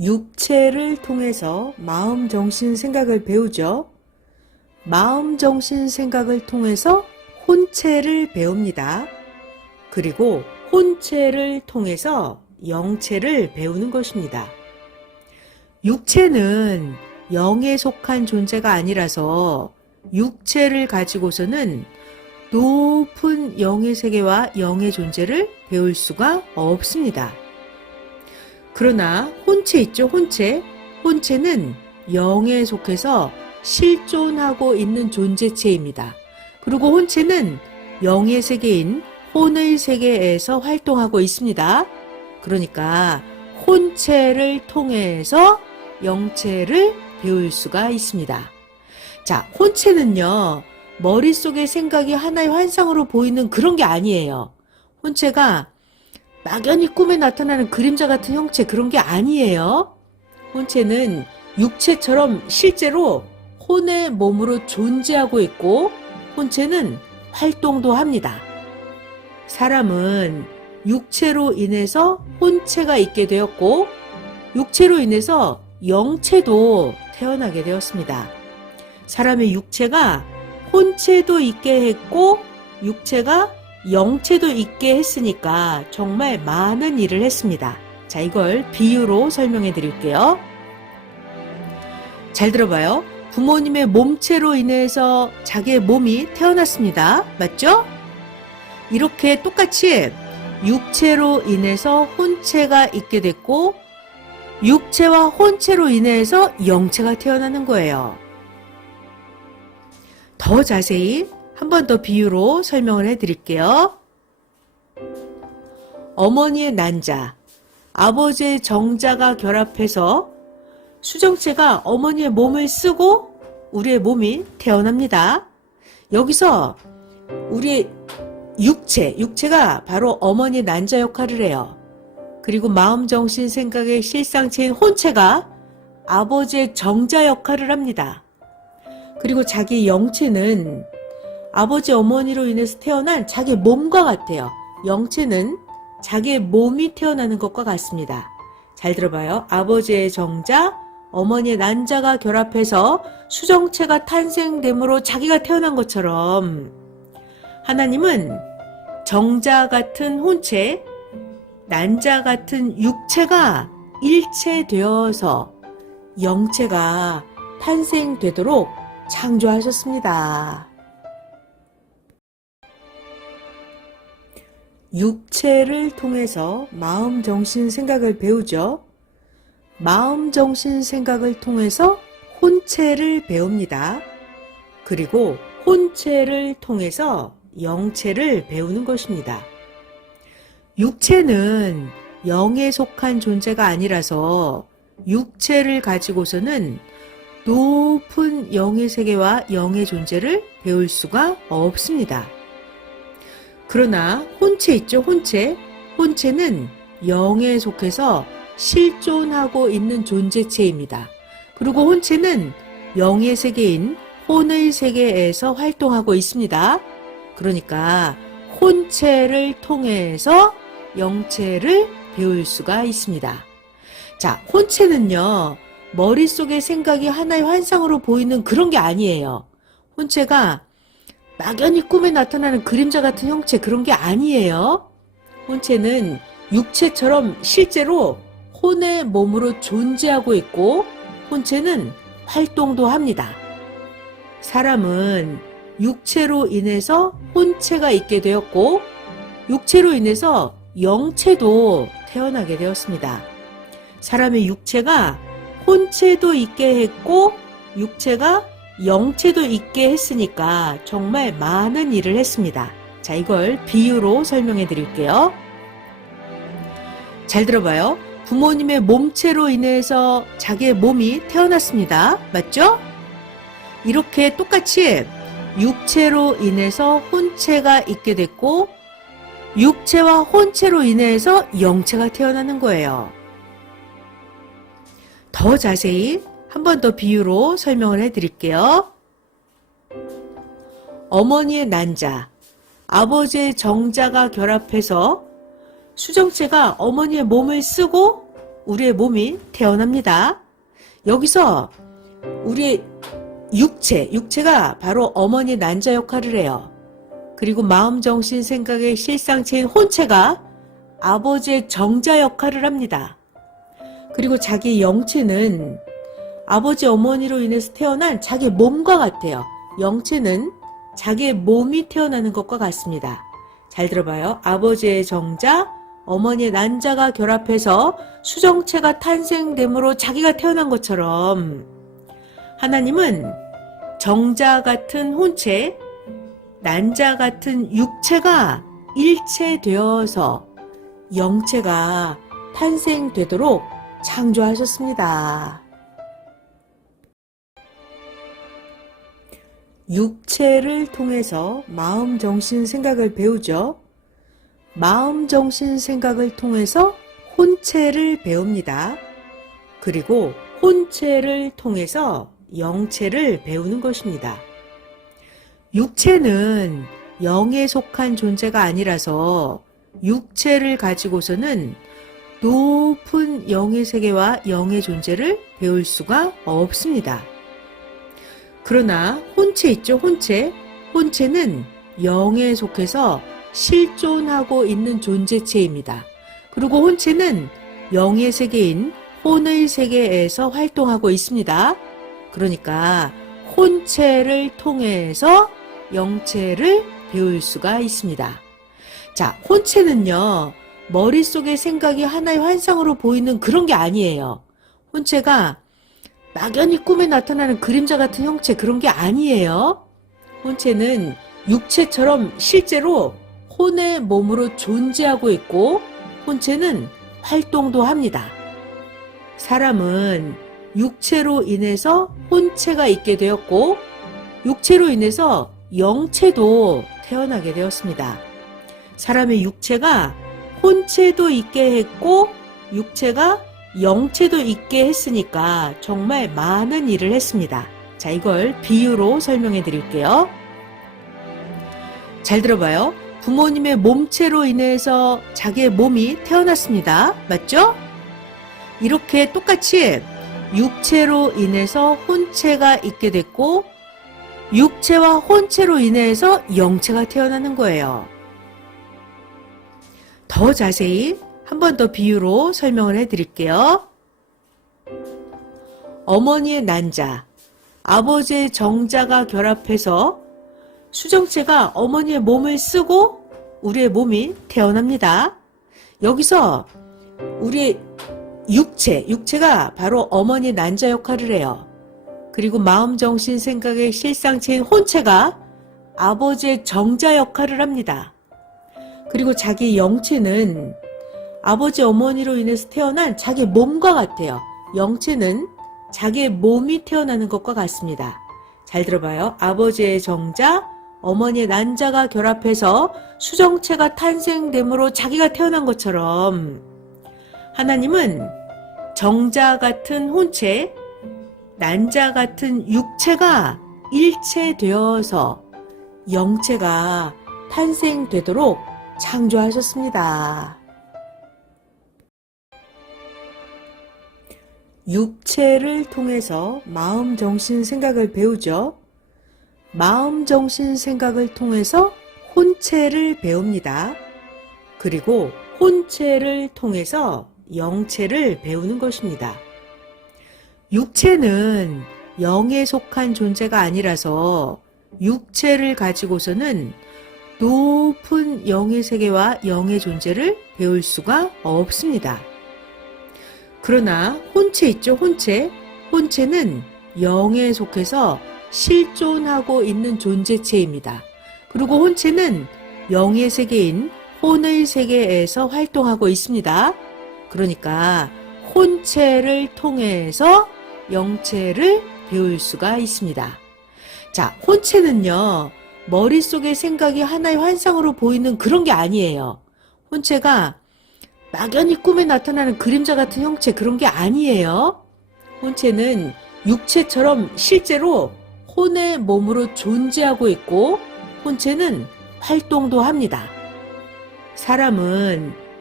육체를 통해서 마음, 정신, 생각을 배우죠. 마음, 정신, 생각을 통해서 혼체를 배웁니다. 그리고 혼체를 통해서 영체를 배우는 것입니다. 육체는 영에 속한 존재가 아니라서 육체를 가지고서는 높은 영의 세계와 영의 존재를 배울 수가 없습니다. 그러나 혼체 있죠, 혼체. 혼체는 영에 속해서 실존하고 있는 존재체입니다. 그리고 혼체는 영의 세계인 혼의 세계에서 활동하고 있습니다. 그러니까 혼체를 통해서 영체를 배울 수가 있습니다. 자, 혼체는요, 머릿속의 생각이 하나의 환상으로 보이는 그런 게 아니에요. 혼체가 막연히 꿈에 나타나는 그림자 같은 형체, 그런 게 아니에요. 혼체는 육체처럼 실제로 혼의 몸으로 존재하고 있고, 혼체는 활동도 합니다. 사람은 육체로 인해서 혼체가 있게 되었고, 육체로 인해서 영체도 태어나게 되었습니다. 사람의 육체가 혼체도 있게 했고, 육체가 영체도 있게 했으니까 정말 많은 일을 했습니다. 자, 이걸 비유로 설명해 드릴게요. 잘 들어봐요. 부모님의 몸체로 인해서 자기의 몸이 태어났습니다. 맞죠? 이렇게 똑같이 육체로 인해서 혼체가 있게 됐고, 육체와 혼체로 인해서 영체가 태어나는 거예요. 더 자세히 한 번 더 비유로 설명을 해드릴게요. 어머니의 난자, 아버지의 정자가 결합해서 수정체가 어머니의 몸을 쓰고 우리의 몸이 태어납니다. 여기서 우리의 육체가 바로 어머니의 난자 역할을 해요. 그리고 마음, 정신, 생각의 실상체인 혼체가 아버지의 정자 역할을 합니다. 그리고 자기 영체는 아버지, 어머니로 인해서 태어난 자기 몸과 같아요. 영체는 자기의 몸이 태어나는 것과 같습니다. 잘 들어봐요. 아버지의 정자, 어머니의 난자가 결합해서 수정체가 탄생됨으로 자기가 태어난 것처럼 하나님은 정자 같은 혼체, 난자 같은 육체가 일체되어서 영체가 탄생되도록 창조하셨습니다. 육체를 통해서 마음, 정신, 생각을 배우죠. 마음, 정신, 생각을 통해서 혼체를 배웁니다. 그리고 혼체를 통해서 영체를 배우는 것입니다. 육체는 영에 속한 존재가 아니라서 육체를 가지고서는 높은 영의 세계와 영의 존재를 배울 수가 없습니다. 그러나 혼체 있죠, 혼체. 혼체는 영에 속해서 실존하고 있는 존재체입니다. 그리고 혼체는 영의 세계인 혼의 세계에서 활동하고 있습니다. 그러니까 혼체를 통해서 영체를 배울 수가 있습니다. 자, 혼체는요, 머릿속의 생각이 하나의 환상으로 보이는 그런 게 아니에요. 혼체가 막연히 꿈에 나타나는 그림자 같은 형체, 그런 게 아니에요. 혼체는 육체처럼 실제로 혼의 몸으로 존재하고 있고, 혼체는 활동도 합니다. 사람은 육체로 인해서 혼체가 있게 되었고, 육체로 인해서 영체도 태어나게 되었습니다. 사람의 육체가 혼체도 있게 했고, 육체가 영체도 있게 했으니까 정말 많은 일을 했습니다. 자, 이걸 비유로 설명해 드릴게요. 잘 들어봐요. 부모님의 몸체로 인해서 자기의 몸이 태어났습니다. 맞죠? 이렇게 똑같이 육체로 인해서 혼체가 있게 됐고, 육체와 혼체로 인해서 영체가 태어나는 거예요. 더 자세히 한 번 더 비유로 설명을 해드릴게요. 어머니의 난자, 아버지의 정자가 결합해서 수정체가 어머니의 몸을 쓰고 우리의 몸이 태어납니다. 여기서 우리의 육체가 바로 어머니의 난자 역할을 해요. 그리고 마음, 정신, 생각의 실상체인 혼체가 아버지의 정자 역할을 합니다. 그리고 자기 영체는 아버지, 어머니로 인해서 태어난 자기 몸과 같아요. 영체는 자기의 몸이 태어나는 것과 같습니다. 잘 들어봐요. 아버지의 정자, 어머니의 난자가 결합해서 수정체가 탄생됨으로 자기가 태어난 것처럼 하나님은 정자 같은 혼체, 난자 같은 육체가 일체되어서 영체가 탄생되도록 창조하셨습니다. 육체를 통해서 마음, 정신, 생각을 배우죠. 마음, 정신, 생각을 통해서 혼체를 배웁니다. 그리고 혼체를 통해서 영체를 배우는 것입니다. 육체는 영에 속한 존재가 아니라서 육체를 가지고서는 높은 영의 세계와 영의 존재를 배울 수가 없습니다. 그러나 혼체 있죠, 혼체. 혼체는 영에 속해서 실존하고 있는 존재체입니다. 그리고 혼체는 영의 세계인 혼의 세계에서 활동하고 있습니다. 그러니까 혼체를 통해서 영체를 배울 수가 있습니다. 자, 혼체는요, 머릿속의 생각이 하나의 환상으로 보이는 그런 게 아니에요. 혼체가 막연히 꿈에 나타나는 그림자 같은 형체, 그런 게 아니에요. 혼체는 육체처럼 실제로 혼의 몸으로 존재하고 있고 혼체는 활동도 합니다. 사람은 육체로 인해서 혼체가 있게 되었고 육체로 인해서 영체도 태어나게 되었습니다. 사람의 육체가 혼체도 있게 했고 육체가 영체도 있게 했으니까 정말 많은 일을 했습니다. 자, 이걸 비유로 설명해 드릴게요. 잘 들어봐요. 부모님의 몸체로 인해서 자기의 몸이 태어났습니다. 맞죠? 이렇게 똑같이 육체로 인해서 혼체가 있게 됐고 육체와 혼체로 인해서 영체가 태어나는 거예요. 더 자세히 한 번 더 비유로 설명을 해드릴게요. 어머니의 난자, 아버지의 정자가 결합해서 수정체가 어머니의 몸을 쓰고 우리의 몸이 태어납니다. 여기서 우리의 육체가 바로 어머니의 난자 역할을 해요. 그리고 마음, 정신, 생각의 실상체인 혼체가 아버지의 정자 역할을 합니다. 그리고 자기 영체는 아버지, 어머니로 인해서 태어난 자기 몸과 같아요. 영체는 자기의 몸이 태어나는 것과 같습니다. 잘 들어봐요. 아버지의 정자, 어머니의 난자가 결합해서 수정체가 탄생됨으로 자기가 태어난 것처럼 하나님은 정자 같은 혼체, 난자 같은 육체가 일체되어서 영체가 탄생되도록 창조하셨습니다. 육체를 통해서 마음, 정신, 생각을 배우죠. 마음, 정신, 생각을 통해서 혼체를 배웁니다. 그리고 혼체를 통해서 영체를 배우는 것입니다. 육체는 영에 속한 존재가 아니라서 육체를 가지고서는 높은 영의 세계와 영의 존재를 배울 수가 없습니다. 그러나 혼체 있죠, 혼체. 혼체는 영에 속해서 실존하고 있는 존재체입니다. 그리고 혼체는 영의 세계인 혼의 세계에서 활동하고 있습니다. 그러니까 혼체를 통해서 영체를 배울 수가 있습니다. 자, 혼체는요, 머릿속의 생각이 하나의 환상으로 보이는 그런 게 아니에요. 혼체가 막연히 꿈에 나타나는 그림자 같은 형체, 그런 게 아니에요. 혼체는 육체처럼 실제로 혼의 몸으로 존재하고 있고 혼체는 활동도 합니다. 사람은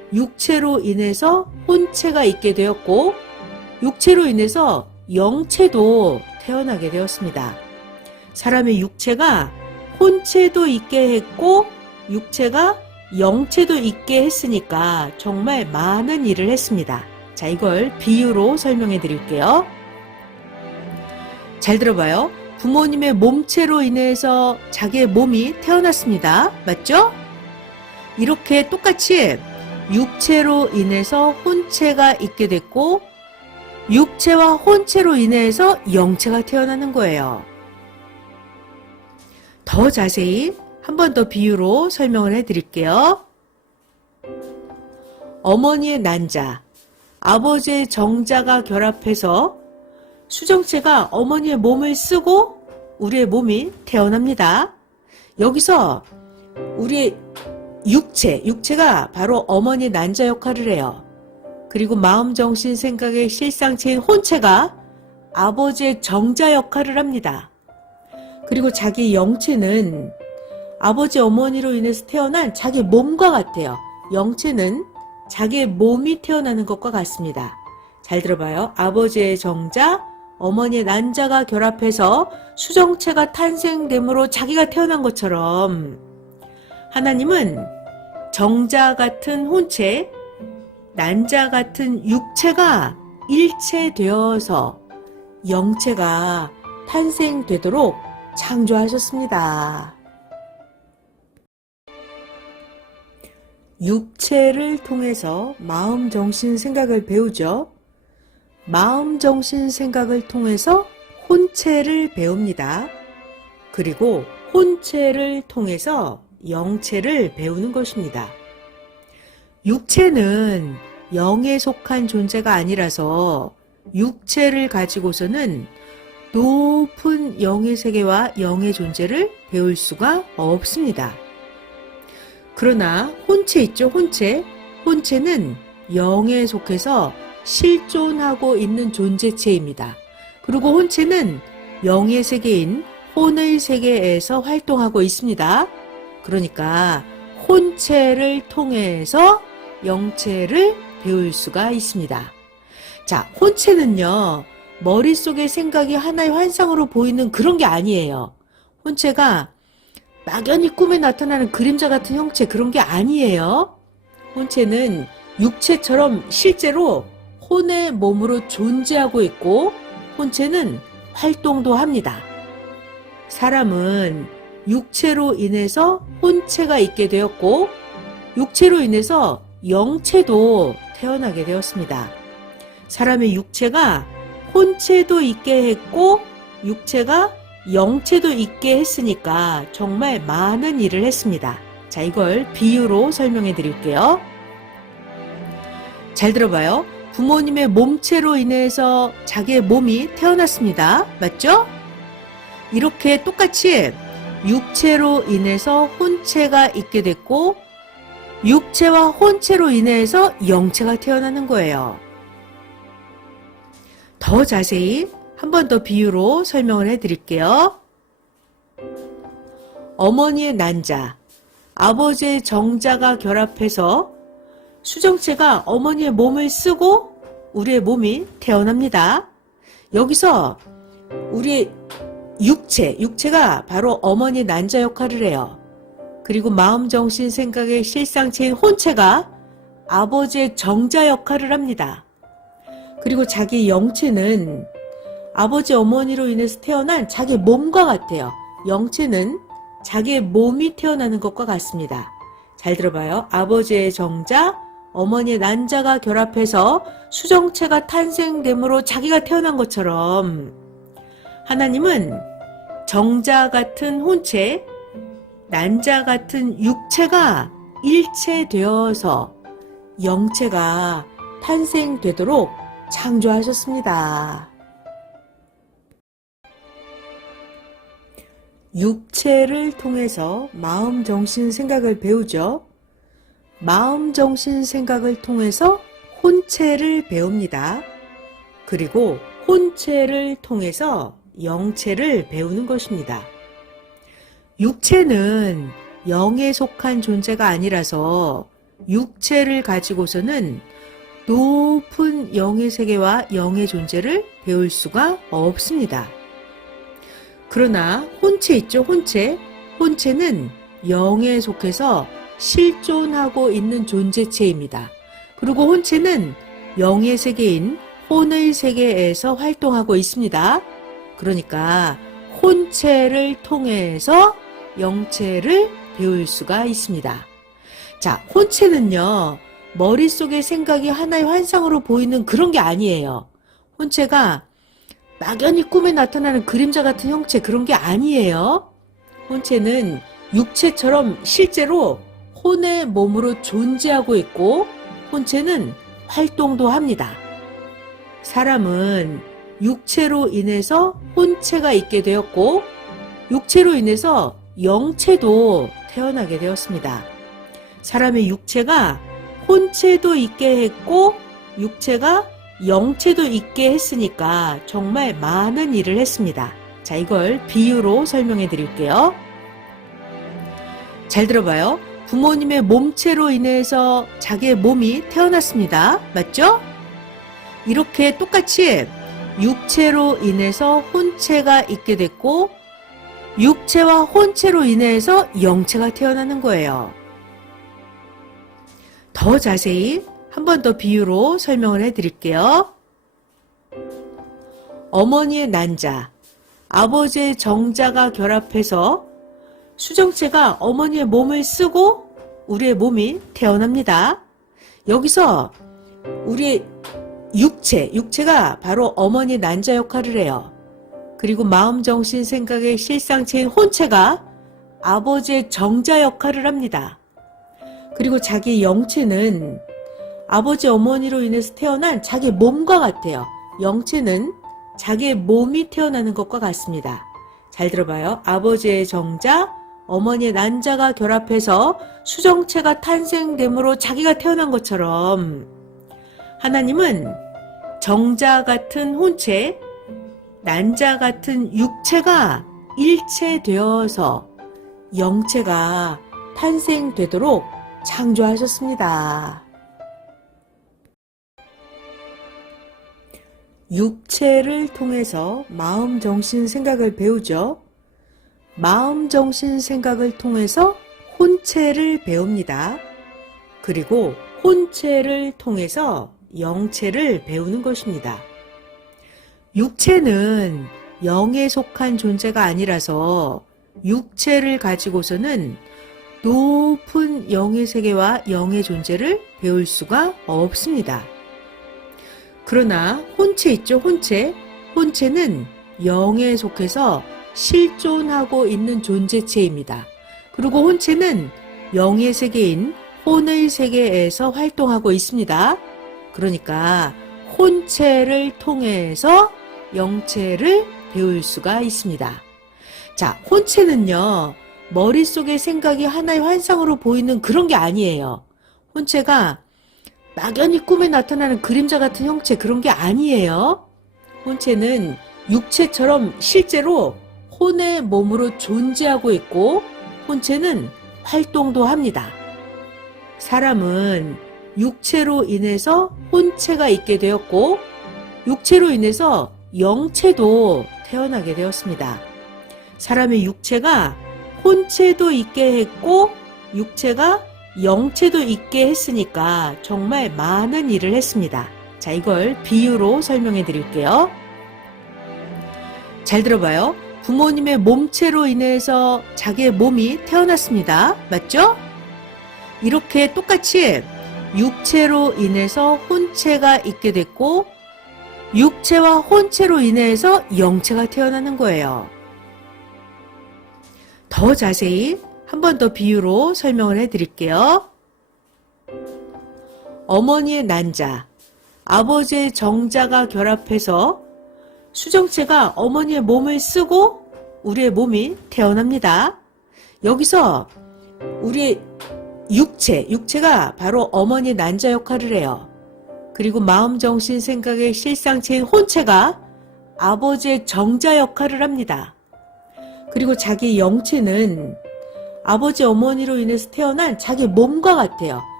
육체로 인해서 혼체가 있게 되었고 육체로 인해서 영체도 태어나게 되었습니다. 사람의 육체가 혼체도 있게 했고 육체가 영체도 있게 했으니까 정말 많은 일을 했습니다. 자, 이걸 비유로 설명해 드릴게요. 잘 들어봐요. 부모님의 몸체로 인해서 자기의 몸이 태어났습니다. 맞죠? 이렇게 똑같이 육체로 인해서 혼체가 있게 됐고 육체와 혼체로 인해서 영체가 태어나는 거예요. 더 자세히 한 번 더 비유로 설명을 해드릴게요. 어머니의 난자, 아버지의 정자가 결합해서 수정체가 어머니의 몸을 쓰고 우리의 몸이 태어납니다. 여기서 우리의 육체가 바로 어머니의 난자 역할을 해요. 그리고 마음, 정신, 생각의 실상체인 혼체가 아버지의 정자 역할을 합니다. 그리고 자기 영체는 아버지, 어머니로 인해서 태어난 자기 몸과 같아요. 영체는 자기의 몸이 태어나는 것과 같습니다. 잘 들어봐요. 아버지의 정자, 어머니의 난자가 결합해서 수정체가 탄생됨으로 자기가 태어난 것처럼 하나님은 정자 같은 혼체, 난자 같은 육체가 일체되어서 영체가 탄생되도록 창조하셨습니다. 육체를 통해서 마음, 정신, 생각을 배우죠. 마음, 정신, 생각을 통해서 혼체를 배웁니다. 그리고 혼체를 통해서 영체를 배우는 것입니다. 육체는 영에 속한 존재가 아니라서 육체를 가지고서는 높은 영의 세계와 영의 존재를 배울 수가 없습니다. 그러나 혼체 있죠, 혼체. 혼체는 영에 속해서 실존하고 있는 존재체입니다. 그리고 혼체는 영의 세계인 혼의 세계에서 활동하고 있습니다. 그러니까 혼체를 통해서 영체를 배울 수가 있습니다. 자, 혼체는요, 머릿속의 생각이 하나의 환상으로 보이는 그런 게 아니에요. 혼체가 막연히 꿈에 나타나는 그림자 같은 형체, 그런 게 아니에요. 혼체는 육체처럼 실제로 혼의 몸으로 존재하고 있고 혼체는 활동도 합니다. 사람은 육체로 인해서 혼체가 있게 되었고 육체로 인해서 영체도 태어나게 되었습니다. 사람의 육체가 혼체도 있게 했고 육체가 영체도 있게 했으니까 정말 많은 일을 했습니다. 자, 이걸 비유로 설명해 드릴게요. 잘 들어봐요. 부모님의 몸체로 인해서 자기의 몸이 태어났습니다. 맞죠? 이렇게 똑같이 육체로 인해서 혼체가 있게 됐고 육체와 혼체로 인해서 영체가 태어나는 거예요. 더 자세히 한 번 더 비유로 설명을 해드릴게요. 어머니의 난자, 아버지의 정자가 결합해서 수정체가 어머니의 몸을 쓰고 우리의 몸이 태어납니다. 여기서 우리의 육체가 바로 어머니의 난자 역할을 해요. 그리고 마음, 정신, 생각의 실상체인 혼체가 아버지의 정자 역할을 합니다. 그리고 자기 영체는 아버지, 어머니로 인해서 태어난 자기 몸과 같아요. 영체는 자기의 몸이 태어나는 것과 같습니다. 잘 들어봐요. 아버지의 정자, 어머니의 난자가 결합해서 수정체가 탄생됨으로 자기가 태어난 것처럼 하나님은 정자 같은 혼체, 난자 같은 육체가 일체되어서 영체가 탄생되도록 창조하셨습니다. 육체를 통해서 마음, 정신, 생각을 배우죠. 마음, 정신, 생각을 통해서 혼체를 배웁니다. 그리고 혼체를 통해서 영체를 배우는 것입니다. 육체는 영에 속한 존재가 아니라서 육체를 가지고서는 높은 영의 세계와 영의 존재를 배울 수가 없습니다. 그러나 혼체 있죠, 혼체. 혼체는 영에 속해서 실존하고 있는 존재체입니다. 그리고 혼체는 영의 세계인 혼의 세계에서 활동하고 있습니다. 그러니까 혼체를 통해서 영체를 배울 수가 있습니다. 자, 혼체는요, 머릿속의 생각이 하나의 환상으로 보이는 그런 게 아니에요. 혼체가 막연히 꿈에 나타나는 그림자 같은 형체, 그런 게 아니에요. 혼체는 육체처럼 실제로 혼의 몸으로 존재하고 있고, 혼체는 활동도 합니다. 사람은 육체로 인해서 혼체가 있게 되었고, 육체로 인해서 영체도 태어나게 되었습니다. 사람의 육체가 혼체도 있게 했고, 육체가 영체도 있게 했으니까 정말 많은 일을 했습니다. 자, 이걸 비유로 설명해 드릴게요. 잘 들어봐요. 부모님의 몸체로 인해서 자기의 몸이 태어났습니다. 맞죠? 이렇게 똑같이 육체로 인해서 혼체가 있게 됐고, 육체와 혼체로 인해서 영체가 태어나는 거예요. 더 자세히 한 번 더 비유로 설명을 해드릴게요. 어머니의 난자, 아버지의 정자가 결합해서 수정체가 어머니의 몸을 쓰고 우리의 몸이 태어납니다. 여기서 우리의 육체가 바로 어머니의 난자 역할을 해요. 그리고 마음, 정신, 생각의 실상체인 혼체가 아버지의 정자 역할을 합니다. 그리고 자기 영체는 아버지, 어머니로 인해서 태어난 자기 몸과 같아요. 영체는 자기의 몸이 태어나는 것과 같습니다. 잘 들어봐요. 아버지의 정자, 어머니의 난자가 결합해서 수정체가 탄생됨으로 자기가 태어난 것처럼 하나님은 정자 같은 혼체, 난자 같은 육체가 일체되어서 영체가 탄생되도록 창조하셨습니다. 육체를 통해서 마음, 정신, 생각을 배우죠. 마음, 정신, 생각을 통해서 혼체를 배웁니다. 그리고 혼체를 통해서 영체를 배우는 것입니다. 육체는 영에 속한 존재가 아니라서 육체를 가지고서는 높은 영의 세계와 영의 존재를 배울 수가 없습니다. 그러나 혼체 있죠, 혼체. 혼체는 영에 속해서 실존하고 있는 존재체입니다. 그리고 혼체는 영의 세계인 혼의 세계에서 활동하고 있습니다. 그러니까 혼체를 통해서 영체를 배울 수가 있습니다. 자, 혼체는요, 머릿속의 생각이 하나의 환상으로 보이는 그런 게 아니에요. 혼체가 막연히 꿈에 나타나는 그림자 같은 형체, 그런 게 아니에요. 혼체는 육체처럼 실제로 혼의 몸으로 존재하고 있고, 혼체는 활동도 합니다. 사람은 육체로 인해서 혼체가 있게 되었고, 육체로 인해서 영체도 태어나게 되었습니다. 사람의 육체가 혼체도 있게 했고, 육체가 영체도 있게 했으니까 정말 많은 일을 했습니다. 자, 이걸 비유로 설명해 드릴게요. 잘 들어봐요. 부모님의 몸체로 인해서 자기의 몸이 태어났습니다. 맞죠? 이렇게 똑같이 육체로 인해서 혼체가 있게 됐고, 육체와 혼체로 인해서 영체가 태어나는 거예요. 더 자세히 한 번 더 비유로 설명을 해드릴게요. 어머니의 난자, 아버지의 정자가 결합해서 수정체가 어머니의 몸을 쓰고 우리의 몸이 태어납니다. 여기서 우리의 육체가 바로 어머니의 난자 역할을 해요. 그리고 마음, 정신, 생각의 실상체인 혼체가 아버지의 정자 역할을 합니다. 그리고 자기 영체는 아버지, 어머니로 인해서 태어난 자기 몸과 같아요.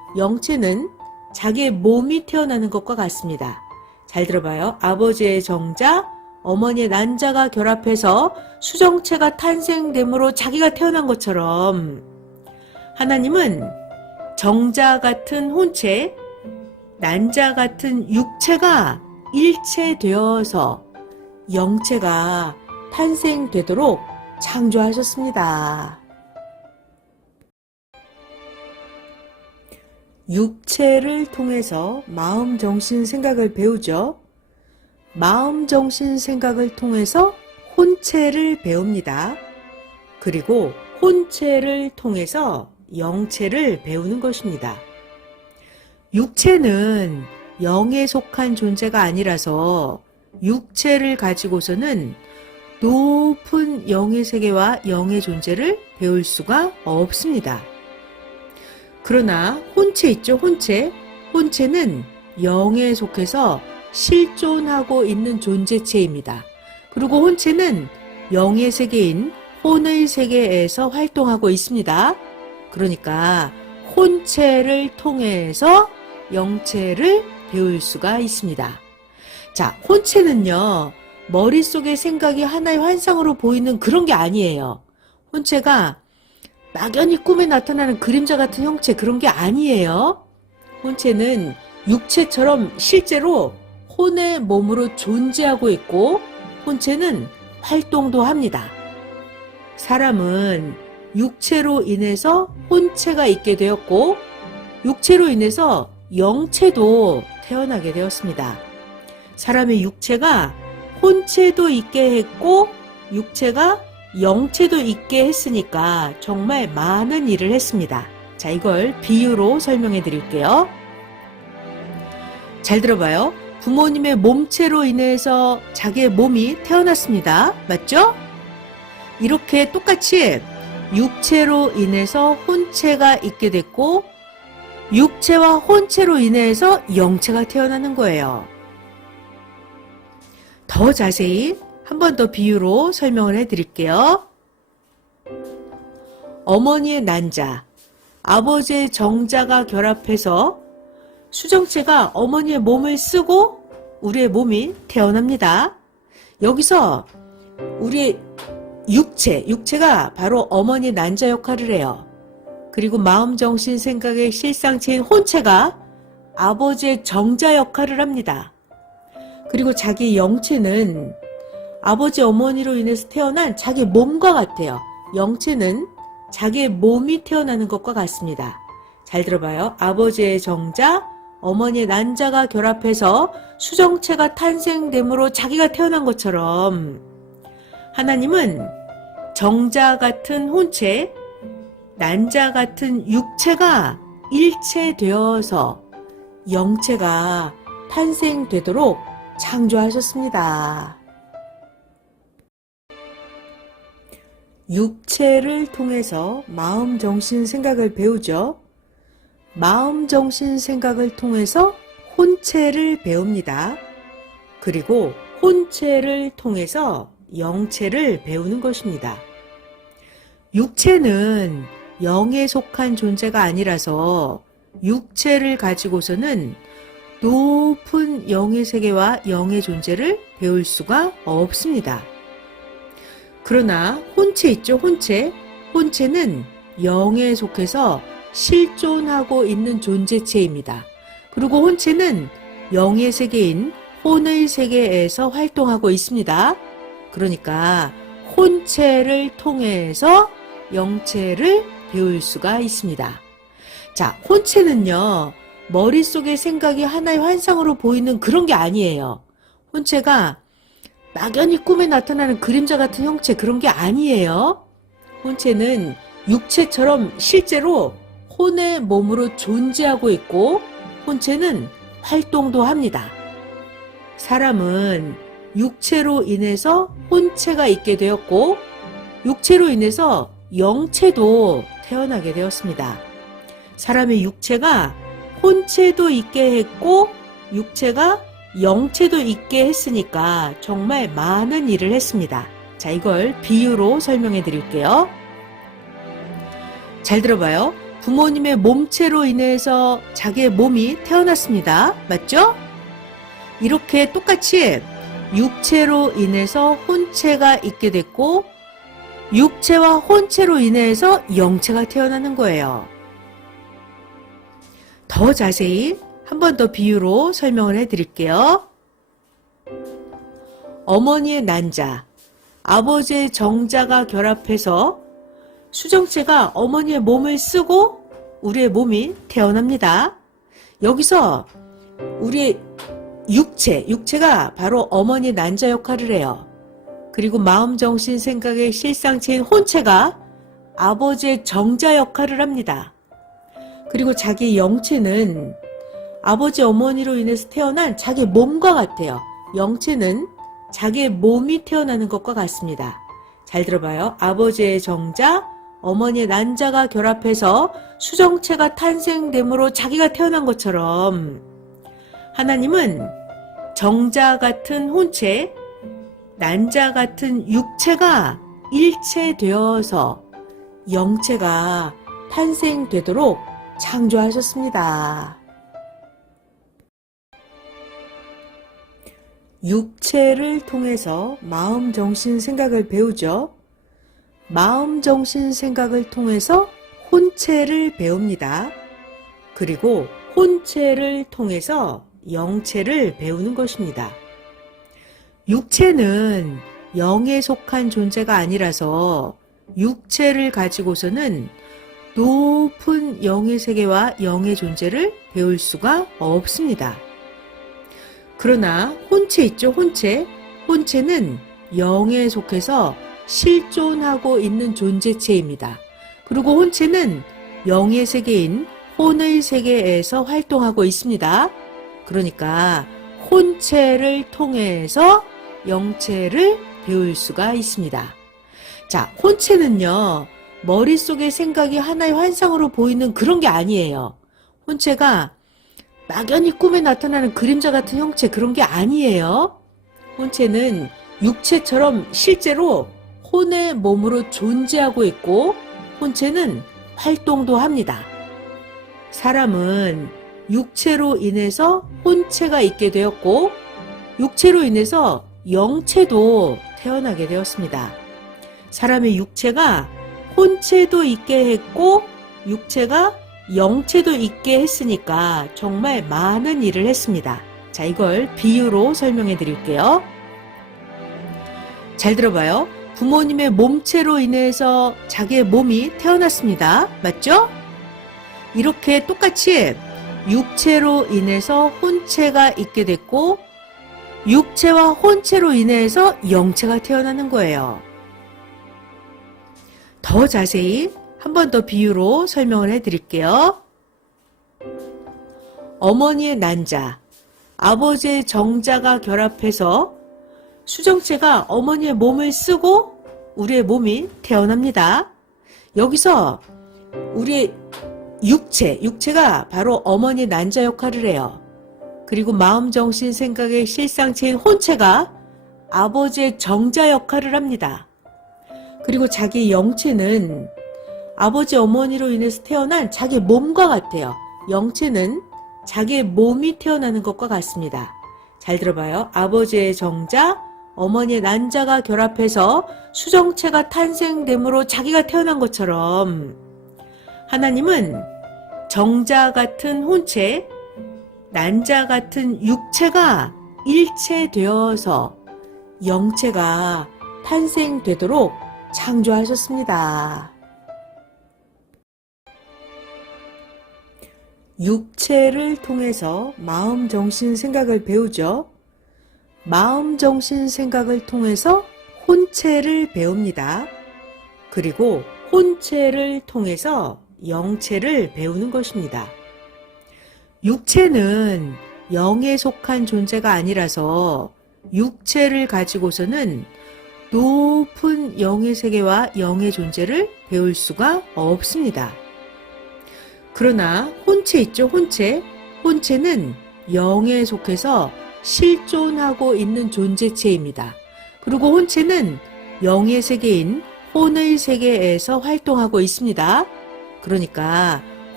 영체는 자기의 몸이 태어나는 것과 같습니다. 잘 들어봐요. 아버지의 정자, 어머니의 난자가 결합해서 수정체가 탄생됨으로 자기가 태어난 것처럼 하나님은 정자 같은 혼체, 난자 같은 육체가 일체되어서 영체가 탄생되도록 창조하셨습니다. 육체를 통해서 마음, 정신, 생각을 배우죠. 마음, 정신, 생각을 통해서 혼체를 배웁니다. 그리고 혼체를 통해서 영체를 배우는 것입니다. 육체는 영에 속한 존재가 아니라서 육체를 가지고서는 높은 영의 세계와 영의 존재를 배울 수가 없습니다. 그러나 혼체 있죠, 혼체. 혼체는 영에 속해서 실존하고 있는 존재체입니다. 그리고 혼체는 영의 세계인 혼의 세계에서 활동하고 있습니다. 그러니까 혼체를 통해서 영체를 배울 수가 있습니다. 자, 혼체는요, 머릿속의 생각이 하나의 환상으로 보이는 그런 게 아니에요. 혼체가 막연히 꿈에 나타나는 그림자 같은 형체, 그런 게 아니에요. 혼체는 육체처럼 실제로 혼의 몸으로 존재하고 있고 혼체는 활동도 합니다. 사람은 육체로 인해서 혼체가 있게 되었고 육체로 인해서 영체도 태어나게 되었습니다. 사람의 육체가 혼체도 있게 했고 육체가 영체도 있게 했으니까 정말 많은 일을 했습니다. 자, 이걸 비유로 설명해 드릴게요. 잘 들어봐요. 부모님의 몸체로 인해서 자기의 몸이 태어났습니다. 맞죠? 이렇게 똑같이 육체로 인해서 혼체가 있게 됐고 육체와 혼체로 인해서 영체가 태어나는 거예요. 더 자세히 한 번 더 비유로 설명을 해드릴게요. 어머니의 난자, 아버지의 정자가 결합해서 수정체가 어머니의 몸을 쓰고 우리의 몸이 태어납니다. 여기서 우리의 육체가 바로 어머니의 난자 역할을 해요. 그리고 마음, 정신, 생각의 실상체인 혼체가 아버지의 정자 역할을 합니다. 그리고 자기 영체는 아버지, 어머니로 인해서 태어난 자기 몸과 같아요. 영체는 자기의 몸이 태어나는 것과 같습니다. 잘 들어봐요. 아버지의 정자, 어머니의 난자가 결합해서 수정체가 탄생됨으로 자기가 태어난 것처럼 하나님은 정자 같은 혼체, 난자 같은 육체가 일체되어서 영체가 탄생되도록 창조하셨습니다. 육체를 통해서 마음, 정신, 생각을 배우죠. 마음, 정신, 생각을 통해서 혼체를 배웁니다. 그리고 혼체를 통해서 영체를 배우는 것입니다. 육체는 영에 속한 존재가 아니라서 육체를 가지고서는 높은 영의 세계와 영의 존재를 배울 수가 없습니다. 그러나 혼체 있죠, 혼체. 혼체는 영에 속해서 실존하고 있는 존재체입니다. 그리고 혼체는 영의 세계인 혼의 세계에서 활동하고 있습니다. 그러니까 혼체를 통해서 영체를 배울 수가 있습니다. 자, 혼체는요, 머릿속의 생각이 하나의 환상으로 보이는 그런 게 아니에요. 혼체가 막연히 꿈에 나타나는 그림자 같은 형체, 그런 게 아니에요. 혼체는 육체처럼 실제로 혼의 몸으로 존재하고 있고 혼체는 활동도 합니다. 사람은 육체로 인해서 혼체가 있게 되었고 육체로 인해서 영체도 태어나게 되었습니다. 사람의 육체가 혼체도 있게 했고 육체가 영체도 있게 했으니까 정말 많은 일을 했습니다. 자, 이걸 비유로 설명해 드릴게요. 잘 들어봐요. 부모님의 몸체로 인해서 자기의 몸이 태어났습니다. 맞죠? 이렇게 똑같이 육체로 인해서 혼체가 있게 됐고 육체와 혼체로 인해서 영체가 태어나는 거예요. 더 자세히 한 번 더 비유로 설명을 해드릴게요. 어머니의 난자, 아버지의 정자가 결합해서 수정체가 어머니의 몸을 쓰고 우리의 몸이 태어납니다. 여기서 우리의 육체가 바로 어머니의 난자 역할을 해요. 그리고 마음, 정신, 생각의 실상체인 혼체가 아버지의 정자 역할을 합니다. 그리고 자기 영체는 아버지, 어머니로 인해서 태어난 자기 몸과 같아요. 영체는 자기의 몸이 태어나는 것과 같습니다. 잘 들어봐요. 아버지의 정자, 어머니의 난자가 결합해서 수정체가 탄생됨으로 자기가 태어난 것처럼 하나님은 정자 같은 혼체, 난자 같은 육체가 일체되어서 영체가 탄생되도록 창조하셨습니다. 육체를 통해서 마음, 정신, 생각을 배우죠. 마음, 정신, 생각을 통해서 혼체를 배웁니다. 그리고 혼체를 통해서 영체를 배우는 것입니다. 육체는 영에 속한 존재가 아니라서 육체를 가지고서는 높은 영의 세계와 영의 존재를 배울 수가 없습니다. 그러나 혼체 있죠, 혼체. 혼체는 영에 속해서 실존하고 있는 존재체입니다. 그리고 혼체는 영의 세계인 혼의 세계에서 활동하고 있습니다. 그러니까 혼체를 통해서 영체를 배울 수가 있습니다. 자, 혼체는요, 머릿속의 생각이 하나의 환상으로 보이는 그런 게 아니에요. 혼체가 막연히 꿈에 나타나는 그림자 같은 형체, 그런 게 아니에요. 혼체는 육체처럼 실제로 혼의 몸으로 존재하고 있고 혼체는 활동도 합니다. 사람은 육체로 인해서 혼체가 있게 되었고 육체로 인해서 영체도 태어나게 되었습니다. 사람의 육체가 혼체도 있게 했고 육체가 영체도 있게 했으니까 정말 많은 일을 했습니다. 자, 이걸 비유로 설명해 드릴게요. 잘 들어봐요. 부모님의 몸체로 인해서 자기의 몸이 태어났습니다. 맞죠? 이렇게 똑같이 육체로 인해서 혼체가 있게 됐고 육체와 혼체로 인해서 영체가 태어나는 거예요. 더 자세히 한 번 더 비유로 설명을 해드릴게요. 어머니의 난자, 아버지의 정자가 결합해서 수정체가 어머니의 몸을 쓰고 우리의 몸이 태어납니다. 여기서 우리의 육체가 바로 어머니의 난자 역할을 해요. 그리고 마음, 정신, 생각의 실상체인 혼체가 아버지의 정자 역할을 합니다. 그리고 자기 영체는 아버지, 어머니로 인해서 태어난 자기 몸과 같아요. 영체는 자기의 몸이 태어나는 것과 같습니다. 잘 들어봐요. 아버지의 정자, 어머니의 난자가 결합해서 수정체가 탄생됨으로 자기가 태어난 것처럼 하나님은 정자 같은 혼체, 난자 같은 육체가 일체되어서 영체가 탄생되도록 창조하셨습니다. 육체를 통해서 마음, 정신, 생각을 배우죠. 마음, 정신, 생각을 통해서 혼체를 배웁니다. 그리고 혼체를 통해서 영체를 배우는 것입니다. 육체는 영에 속한 존재가 아니라서 육체를 가지고서는 높은 영의 세계와 영의 존재를 배울 수가 없습니다. 그러나 혼체 있죠, 혼체. 혼체는 영에 속해서 실존하고 있는 존재체입니다. 그리고 혼체는 영의 세계인 혼의 세계에서 활동하고 있습니다. 그러니까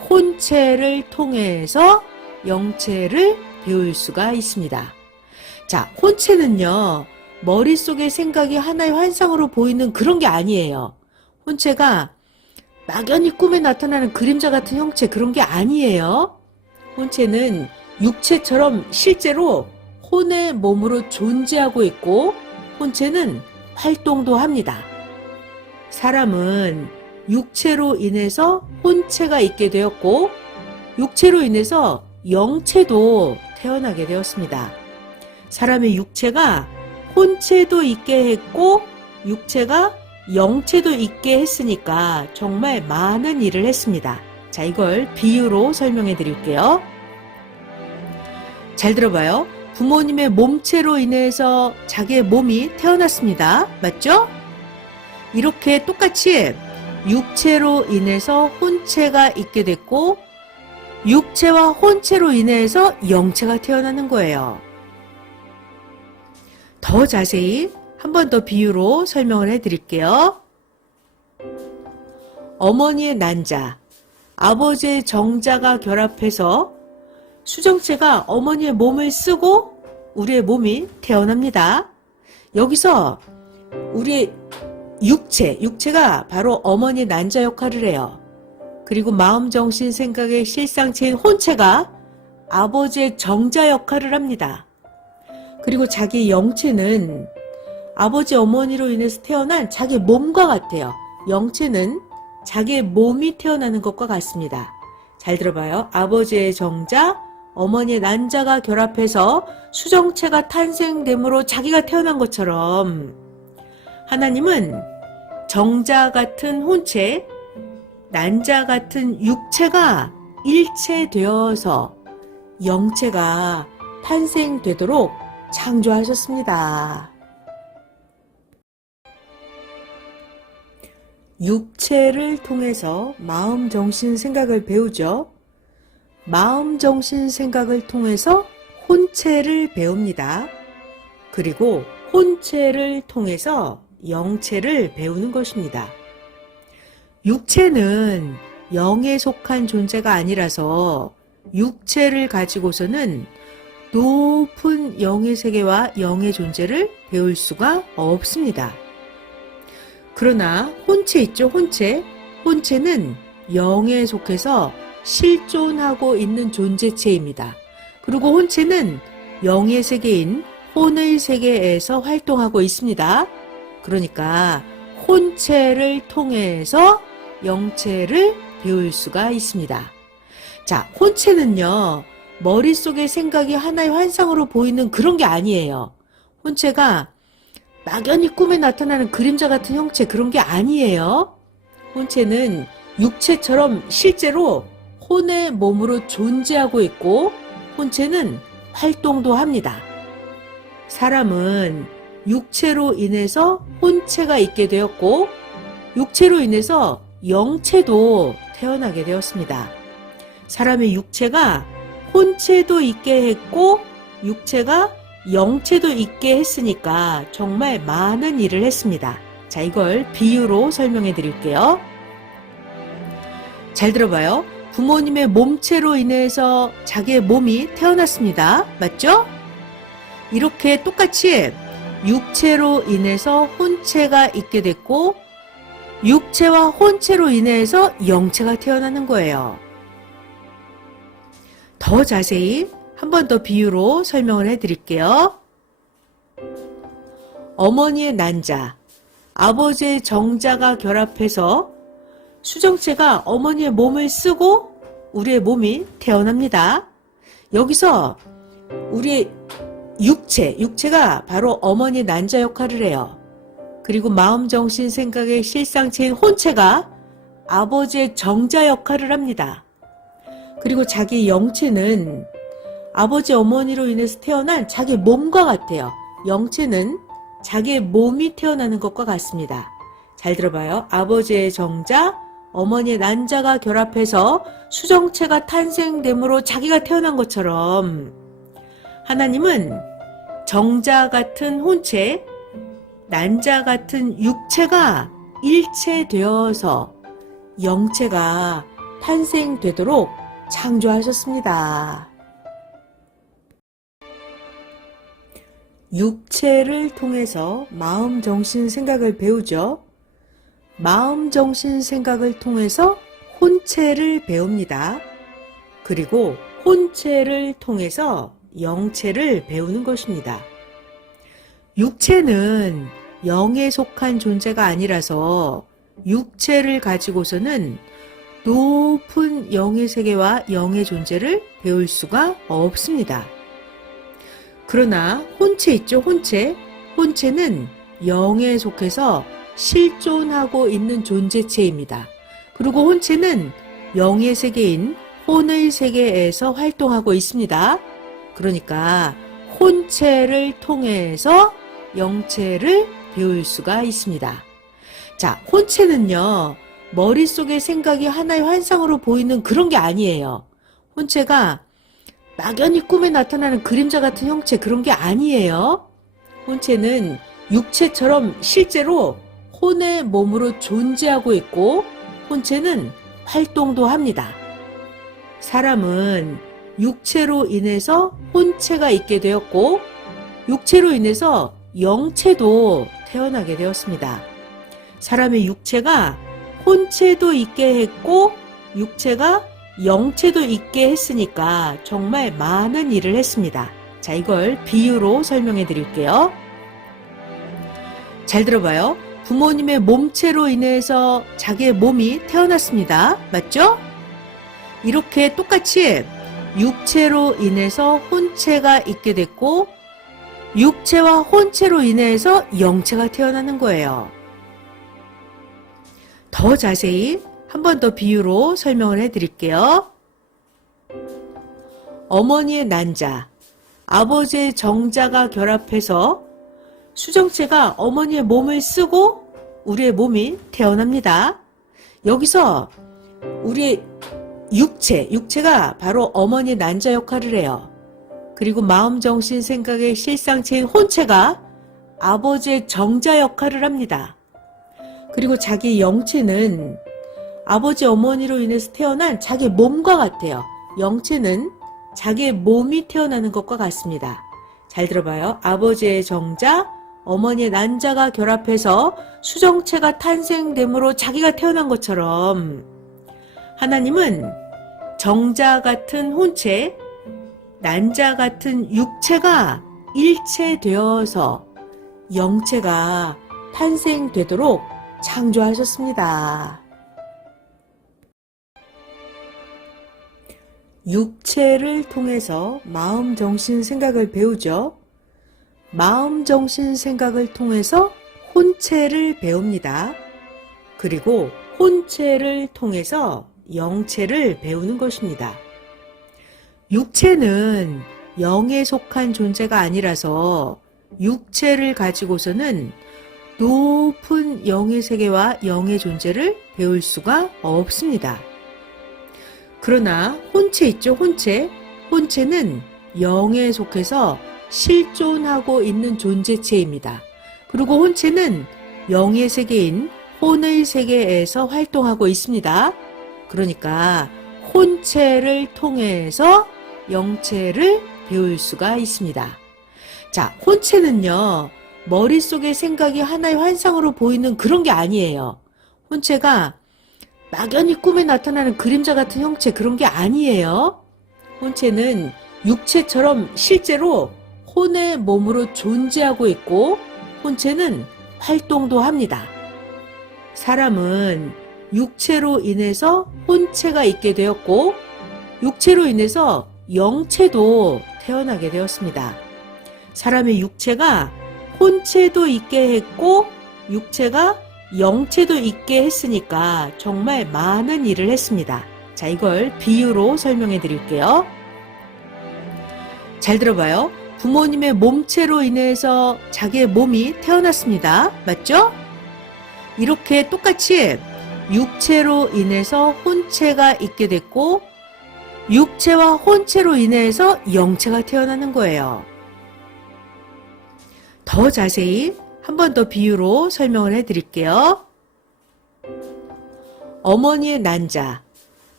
혼체를 통해서 영체를 배울 수가 있습니다. 자, 혼체는요, 머릿속의 생각이 하나의 환상으로 보이는 그런 게 아니에요. 혼체가 막연히 꿈에 나타나는 그림자 같은 형체, 그런 게 아니에요. 혼체는 육체처럼 실제로 혼의 몸으로 존재하고 있고, 혼체는 활동도 합니다. 사람은 육체로 인해서 혼체가 있게 되었고, 육체로 인해서 영체도 태어나게 되었습니다. 사람의 육체가 혼체도 있게 했고, 육체가 영체도 있게 했으니까 정말 많은 일을 했습니다. 자, 이걸 비유로 설명해 드릴게요. 잘 들어봐요. 부모님의 몸체로 인해서 자기의 몸이 태어났습니다. 맞죠? 이렇게 똑같이 육체로 인해서 혼체가 있게 됐고, 육체와 혼체로 인해서 영체가 태어나는 거예요. 더 자세히 한 번 더 비유로 설명을 해드릴게요. 어머니의 난자, 아버지의 정자가 결합해서 수정체가 어머니의 몸을 쓰고 우리의 몸이 태어납니다. 여기서 우리의 육체가 바로 어머니의 난자 역할을 해요. 그리고 마음, 정신, 생각의 실상체인 혼체가 아버지의 정자 역할을 합니다. 그리고 자기 영체는 아버지, 어머니로 인해서 태어난 자기 몸과 같아요. 영체는 자기의 몸이 태어나는 것과 같습니다. 잘 들어봐요. 아버지의 정자, 어머니의 난자가 결합해서 수정체가 탄생됨으로 자기가 태어난 것처럼 하나님은 정자 같은 혼체, 난자 같은 육체가 일체되어서 영체가 탄생되도록 창조하셨습니다. 육체를 통해서 마음, 정신, 생각을 배우죠. 마음, 정신, 생각을 통해서 혼체를 배웁니다. 그리고 혼체를 통해서 영체를 배우는 것입니다. 육체는 영에 속한 존재가 아니라서 육체를 가지고서는 높은 영의 세계와 영의 존재를 배울 수가 없습니다. 그러나 혼체 있죠, 혼체. 혼체는 영에 속해서 실존하고 있는 존재체입니다. 그리고 혼체는 영의 세계인 혼의 세계에서 활동하고 있습니다. 그러니까 혼체를 통해서 영체를 배울 수가 있습니다. 자, 혼체는요, 머릿속의 생각이 하나의 환상으로 보이는 그런 게 아니에요. 혼체가 막연히 꿈에 나타나는 그림자 같은 형체, 그런 게 아니에요. 혼체는 육체처럼 실제로 혼의 몸으로 존재하고 있고, 혼체는 활동도 합니다. 사람은 육체로 인해서 혼체가 있게 되었고, 육체로 인해서 영체도 태어나게 되었습니다. 사람의 육체가 혼체도 있게 했고, 육체가 영체도 있게 했으니까 정말 많은 일을 했습니다. 자, 이걸 비유로 설명해 드릴게요. 잘 들어봐요. 부모님의 몸체로 인해서 자기의 몸이 태어났습니다. 맞죠? 이렇게 똑같이 육체로 인해서 혼체가 있게 됐고, 육체와 혼체로 인해서 영체가 태어나는 거예요. 더 자세히 한 번 더 비유로 설명을 해드릴게요. 어머니의 난자, 아버지의 정자가 결합해서 수정체가 어머니의 몸을 쓰고 우리의 몸이 태어납니다. 여기서 우리의 육체가 바로 어머니의 난자 역할을 해요. 그리고 마음, 정신, 생각의 실상체인 혼체가 아버지의 정자 역할을 합니다. 그리고 자기 영체는 아버지, 어머니로 인해서 태어난 자기 몸과 같아요. 영체는 자기의 몸이 태어나는 것과 같습니다. 잘 들어봐요. 아버지의 정자, 어머니의 난자가 결합해서 수정체가 탄생됨으로 자기가 태어난 것처럼 하나님은 정자 같은 혼체, 난자 같은 육체가 일체되어서 영체가 탄생되도록 창조하셨습니다. 육체를 통해서 마음, 정신, 생각을 배우죠. 마음, 정신, 생각을 통해서 혼체를 배웁니다. 그리고 혼체를 통해서 영체를 배우는 것입니다. 육체는 영에 속한 존재가 아니라서 육체를 가지고서는 높은 영의 세계와 영의 존재를 배울 수가 없습니다. 그러나 혼체 있죠, 혼체. 혼체는 영에 속해서 실존하고 있는 존재체입니다. 그리고 혼체는 영의 세계인 혼의 세계에서 활동하고 있습니다. 그러니까 혼체를 통해서 영체를 배울 수가 있습니다. 자, 혼체는요, 머릿속의 생각이 하나의 환상으로 보이는 그런 게 아니에요. 혼체가 막연히 꿈에 나타나는 그림자 같은 형체, 그런 게 아니에요. 혼체는 육체처럼 실제로 혼의 몸으로 존재하고 있고, 혼체는 활동도 합니다. 사람은 육체로 인해서 혼체가 있게 되었고, 육체로 인해서 영체도 태어나게 되었습니다. 사람의 육체가 혼체도 있게 했고, 육체가 영체도 있게 했으니까 정말 많은 일을 했습니다. 자, 이걸 비유로 설명해 드릴게요. 잘 들어봐요. 부모님의 몸체로 인해서 자기의 몸이 태어났습니다. 맞죠? 이렇게 똑같이 육체로 인해서 혼체가 있게 됐고, 육체와 혼체로 인해서 영체가 태어나는 거예요. 더 자세히 한 번 더 비유로 설명을 해드릴게요. 어머니의 난자, 아버지의 정자가 결합해서 수정체가 어머니의 몸을 쓰고 우리의 몸이 태어납니다. 여기서 우리의 육체가 바로 어머니의 난자 역할을 해요. 그리고 마음, 정신, 생각의 실상체인 혼체가 아버지의 정자 역할을 합니다. 그리고 자기 영체는 아버지, 어머니로 인해서 태어난 자기 몸과 같아요. 영체는 자기의 몸이 태어나는 것과 같습니다. 잘 들어봐요. 아버지의 정자, 어머니의 난자가 결합해서 수정체가 탄생됨으로 자기가 태어난 것처럼 하나님은 정자 같은 혼체, 난자 같은 육체가 일체되어서 영체가 탄생되도록 창조하셨습니다. 육체를 통해서 마음, 정신, 생각을 배우죠. 마음, 정신, 생각을 통해서 혼체를 배웁니다. 그리고 혼체를 통해서 영체를 배우는 것입니다. 육체는 영에 속한 존재가 아니라서 육체를 가지고서는 높은 영의 세계와 영의 존재를 배울 수가 없습니다. 그러나 혼체 있죠, 혼체. 혼체는 영에 속해서 실존하고 있는 존재체입니다. 그리고 혼체는 영의 세계인 혼의 세계에서 활동하고 있습니다. 그러니까 혼체를 통해서 영체를 배울 수가 있습니다. 자, 혼체는요, 머릿속의 생각이 하나의 환상으로 보이는 그런 게 아니에요. 혼체가 막연히 꿈에 나타나는 그림자 같은 형체, 그런 게 아니에요. 혼체는 육체처럼 실제로 혼의 몸으로 존재하고 있고, 혼체는 활동도 합니다. 사람은 육체로 인해서 혼체가 있게 되었고, 육체로 인해서 영체도 태어나게 되었습니다. 사람의 육체가 혼체도 있게 했고, 육체가 영체도 있게 했으니까 정말 많은 일을 했습니다. 자, 이걸 비유로 설명해 드릴게요. 잘 들어봐요. 부모님의 몸체로 인해서 자기의 몸이 태어났습니다. 맞죠? 이렇게 똑같이 육체로 인해서 혼체가 있게 됐고, 육체와 혼체로 인해서 영체가 태어나는 거예요. 더 자세히 한 번 더 비유로 설명을 해드릴게요. 어머니의 난자,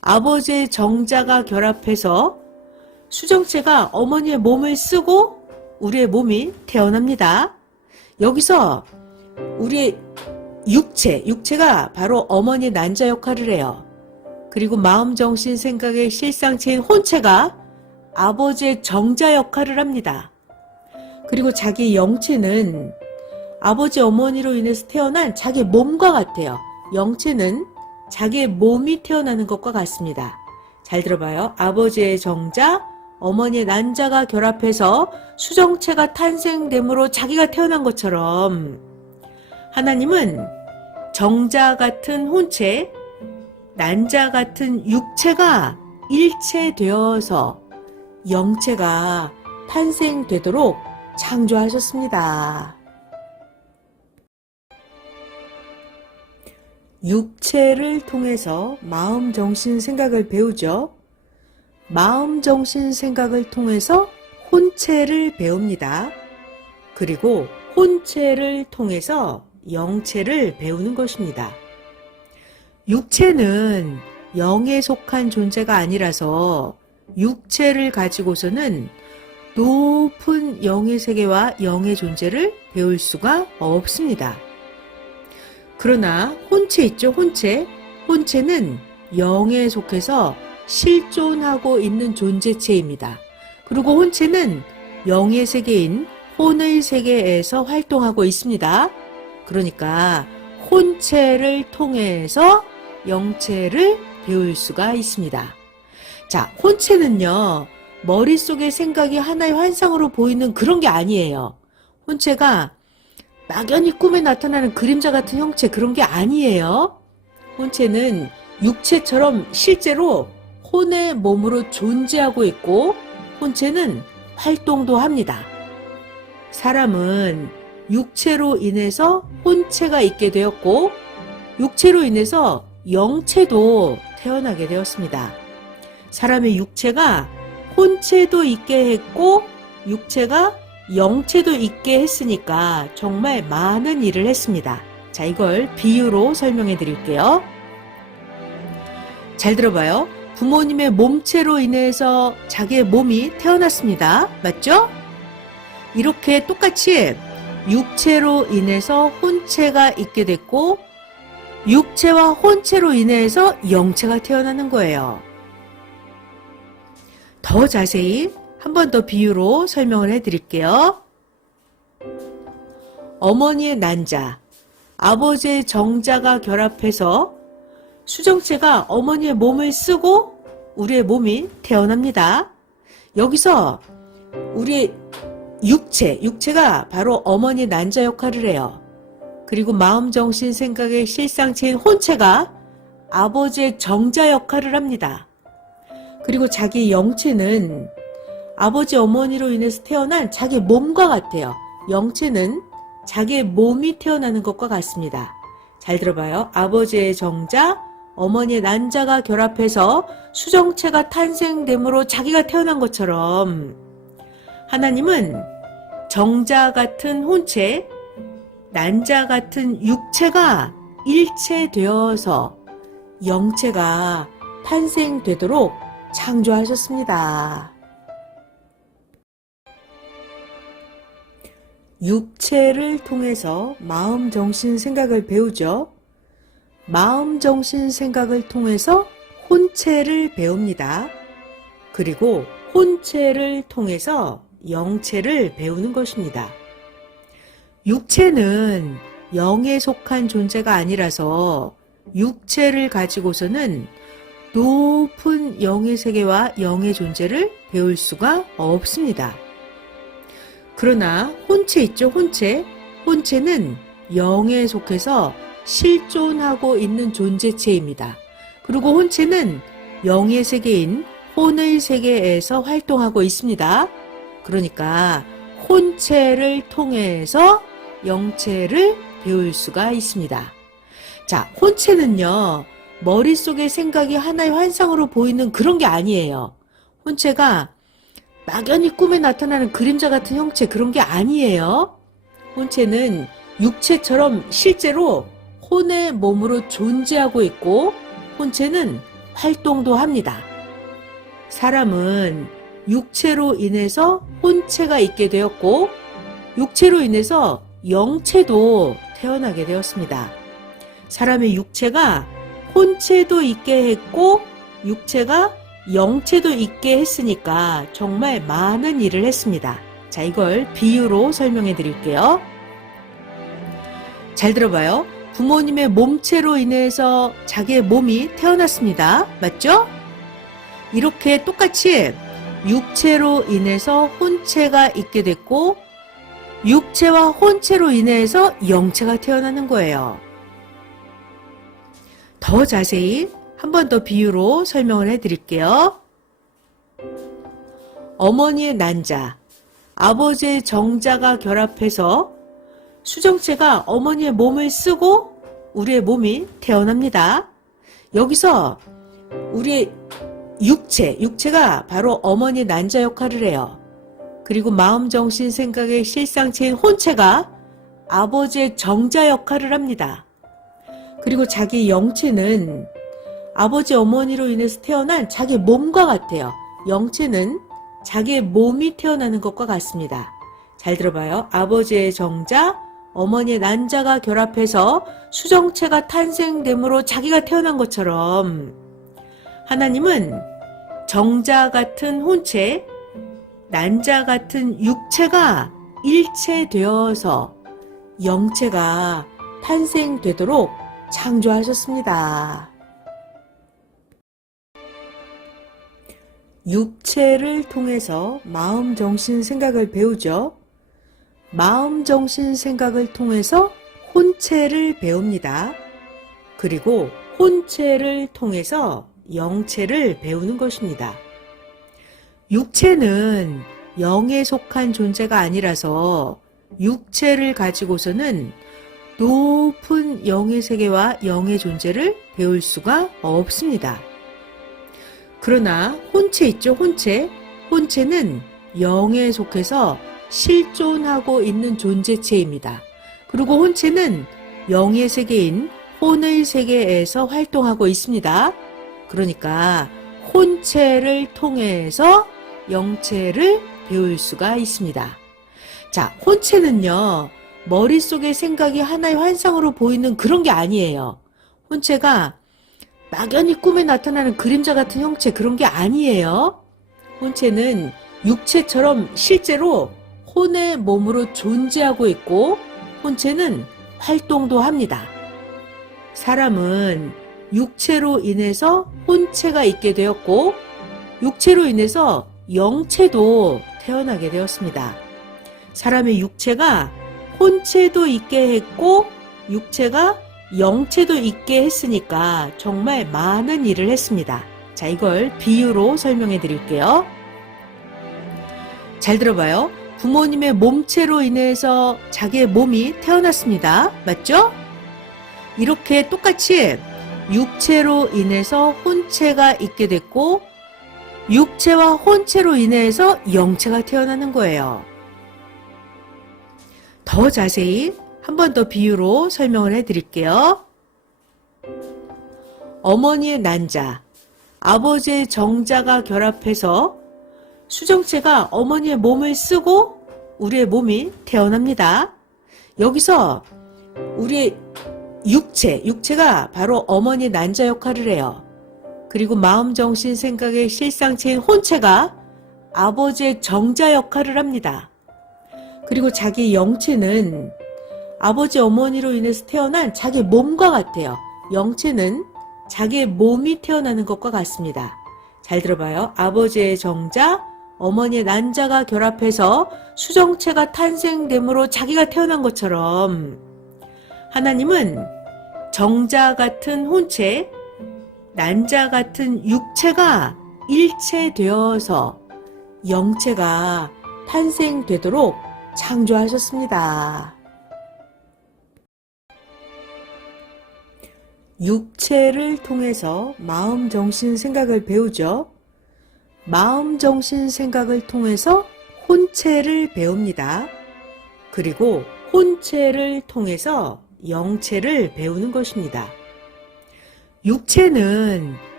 아버지의 정자가 결합해서 수정체가 어머니의 몸을 쓰고 우리의 몸이 태어납니다. 여기서 우리의 육체가 바로 어머니의 난자 역할을 해요. 그리고 마음, 정신, 생각의 실상체인 혼체가 아버지의 정자 역할을 합니다. 그리고 자기 영체는 아버지, 어머니로 인해서 태어난 자기 몸과 같아요. 영체는 자기의 몸이 태어나는 것과 같습니다. 잘 들어봐요. 아버지의 정자, 어머니의 난자가 결합해서 수정체가 탄생됨으로 자기가 태어난 것처럼 하나님은 정자 같은 혼체, 난자 같은 육체가 일체되어서 영체가 탄생되도록 창조하셨습니다. 육체를 통해서 마음, 정신, 생각을 배우죠. 마음, 정신, 생각을 통해서 혼체를 배웁니다. 그리고 혼체를 통해서 영체를 배우는 것입니다. 육체는 영에 속한 존재가 아니라서 육체를 가지고서는 높은 영의 세계와 영의 존재를 배울 수가 없습니다. 그러나 혼체 있죠, 혼체. 혼체는 영에 속해서 실존하고 있는 존재체입니다. 그리고 혼체는 영의 세계인 혼의 세계에서 활동하고 있습니다. 그러니까 혼체를 통해서 영체를 배울 수가 있습니다. 자, 혼체는요, 머릿속의 생각이 하나의 환상으로 보이는 그런 게 아니에요. 혼체가 막연히 꿈에 나타나는 그림자 같은 형체, 그런 게 아니에요. 혼체는 육체처럼 실제로 혼의 몸으로 존재하고 있고 혼체는 활동도 합니다. 사람은 육체로 인해서 혼체가 있게 되었고 육체로 인해서 영체도 태어나게 되었습니다. 사람의 육체가 혼체도 있게 했고 육체가 영체도 있게 했으니까 정말 많은 일을 했습니다. 자, 이걸 비유로 설명해 드릴게요. 잘 들어봐요. 부모님의 몸체로 인해서 자기의 몸이 태어났습니다. 맞죠? 이렇게 똑같이 육체로 인해서 혼체가 있게 됐고 육체와 혼체로 인해서 영체가 태어나는 거예요. 더 자세히 한 번 더 비유로 설명을 해드릴게요. 어머니의 난자, 아버지의 정자가 결합해서 수정체가 어머니의 몸을 쓰고 우리의 몸이 태어납니다. 여기서 우리의 육체가 바로 어머니의 난자 역할을 해요. 그리고 마음, 정신, 생각의 실상체인 혼체가 아버지의 정자 역할을 합니다. 그리고 자기 영체는 아버지, 어머니로 인해서 태어난 자기 몸과 같아요. 영체는 자기의 몸이 태어나는 것과 같습니다. 잘 들어봐요. 아버지의 정자, 어머니의 난자가 결합해서 수정체가 탄생됨으로 자기가 태어난 것처럼 하나님은 정자 같은 혼체, 난자 같은 육체가 일체되어서 영체가 탄생되도록 창조하셨습니다. 육체를 통해서 마음, 정신, 생각을 배우죠. 마음, 정신, 생각을 통해서 혼체를 배웁니다. 그리고 혼체를 통해서 영체를 배우는 것입니다. 육체는 영에 속한 존재가 아니라서 육체를 가지고서는 높은 영의 세계와 영의 존재를 배울 수가 없습니다. 그러나 혼체 있죠, 혼체. 혼체는 영에 속해서 실존하고 있는 존재체입니다. 그리고 혼체는 영의 세계인 혼의 세계에서 활동하고 있습니다. 그러니까 혼체를 통해서 영체를 배울 수가 있습니다. 자, 혼체는요, 머릿속의 생각이 하나의 환상으로 보이는 그런 게 아니에요. 혼체가 막연히 꿈에 나타나는 그림자 같은 형체, 그런 게 아니에요. 혼체는 육체처럼 실제로 혼의 몸으로 존재하고 있고 혼체는 활동도 합니다. 사람은 육체로 인해서 혼체가 있게 되었고 육체로 인해서 영체도 태어나게 되었습니다. 사람의 육체가 혼체도 있게 했고 육체가 영체도 있게 했으니까 정말 많은 일을 했습니다. 자, 이걸 비유로 설명해 드릴게요. 잘 들어봐요. 부모님의 몸체로 인해서 자기의 몸이 태어났습니다. 맞죠? 이렇게 똑같이 육체로 인해서 혼체가 있게 됐고 육체와 혼체로 인해서 영체가 태어나는 거예요. 더 자세히 한 번 더 비유로 설명을 해드릴게요. 어머니의 난자, 아버지의 정자가 결합해서 수정체가 어머니의 몸을 쓰고 우리의 몸이 태어납니다. 여기서 우리의 육체가 바로 어머니의 난자 역할을 해요. 그리고 마음, 정신, 생각의 실상체인 혼체가 아버지의 정자 역할을 합니다. 그리고 자기 영체는 아버지, 어머니로 인해서 태어난 자기 몸과 같아요. 영체는 자기의 몸이 태어나는 것과 같습니다. 잘 들어봐요. 아버지의 정자, 어머니의 난자가 결합해서 수정체가 탄생됨으로 자기가 태어난 것처럼 하나님은 정자 같은 혼체, 난자 같은 육체가 일체되어서 영체가 탄생되도록 창조하셨습니다. 육체를 통해서 마음, 정신, 생각을 배우죠. 마음, 정신, 생각을 통해서 혼체를 배웁니다. 그리고 혼체를 통해서 영체를 배우는 것입니다. 육체는 영에 속한 존재가 아니라서 육체를 가지고서는 높은 영의 세계와 영의 존재를 배울 수가 없습니다. 그러나 혼체 있죠, 혼체. 혼체는 영에 속해서 실존하고 있는 존재체입니다. 그리고 혼체는 영의 세계인 혼의 세계에서 활동하고 있습니다. 그러니까 혼체를 통해서 영체를 배울 수가 있습니다. 자, 혼체는요, 머릿속의 생각이 하나의 환상으로 보이는 그런 게 아니에요. 혼체가 막연히 꿈에 나타나는 그림자 같은 형체, 그런 게 아니에요. 혼체는 육체처럼 실제로 혼의 몸으로 존재하고 있고 혼체는 활동도 합니다. 사람은 육체로 인해서 혼체가 있게 되었고 육체로 인해서 영체도 태어나게 되었습니다. 사람의 육체가 혼체도 있게 했고 육체가 영체도 있게 했으니까 정말 많은 일을 했습니다. 자, 이걸 비유로 설명해 드릴게요. 잘 들어봐요. 부모님의 몸체로 인해서 자기의 몸이 태어났습니다. 맞죠? 이렇게 똑같이 육체로 인해서 혼체가 있게 됐고 육체와 혼체로 인해서 영체가 태어나는 거예요. 더 자세히 한 번 더 비유로 설명을 해드릴게요. 어머니의 난자, 아버지의 정자가 결합해서 수정체가 어머니의 몸을 쓰고 우리의 몸이 태어납니다. 여기서 우리의 육체가 바로 어머니의 난자 역할을 해요. 그리고 마음, 정신, 생각의 실상체인 혼체가 아버지의 정자 역할을 합니다. 그리고 자기 영체는 아버지, 어머니로 인해서 태어난 자기 몸과 같아요. 영체는 자기의 몸이 태어나는 것과 같습니다. 잘 들어봐요. 아버지의 정자, 어머니의 난자가 결합해서 수정체가 탄생됨으로 자기가 태어난 것처럼 하나님은 정자 같은 혼체, 난자 같은 육체가 일체되어서 영체가 탄생되도록 창조하셨습니다. 육체를 통해서 마음, 정신, 생각을 배우죠. 마음, 정신, 생각을 통해서 혼체를 배웁니다. 그리고 혼체를 통해서 영체를 배우는 것입니다. 육체는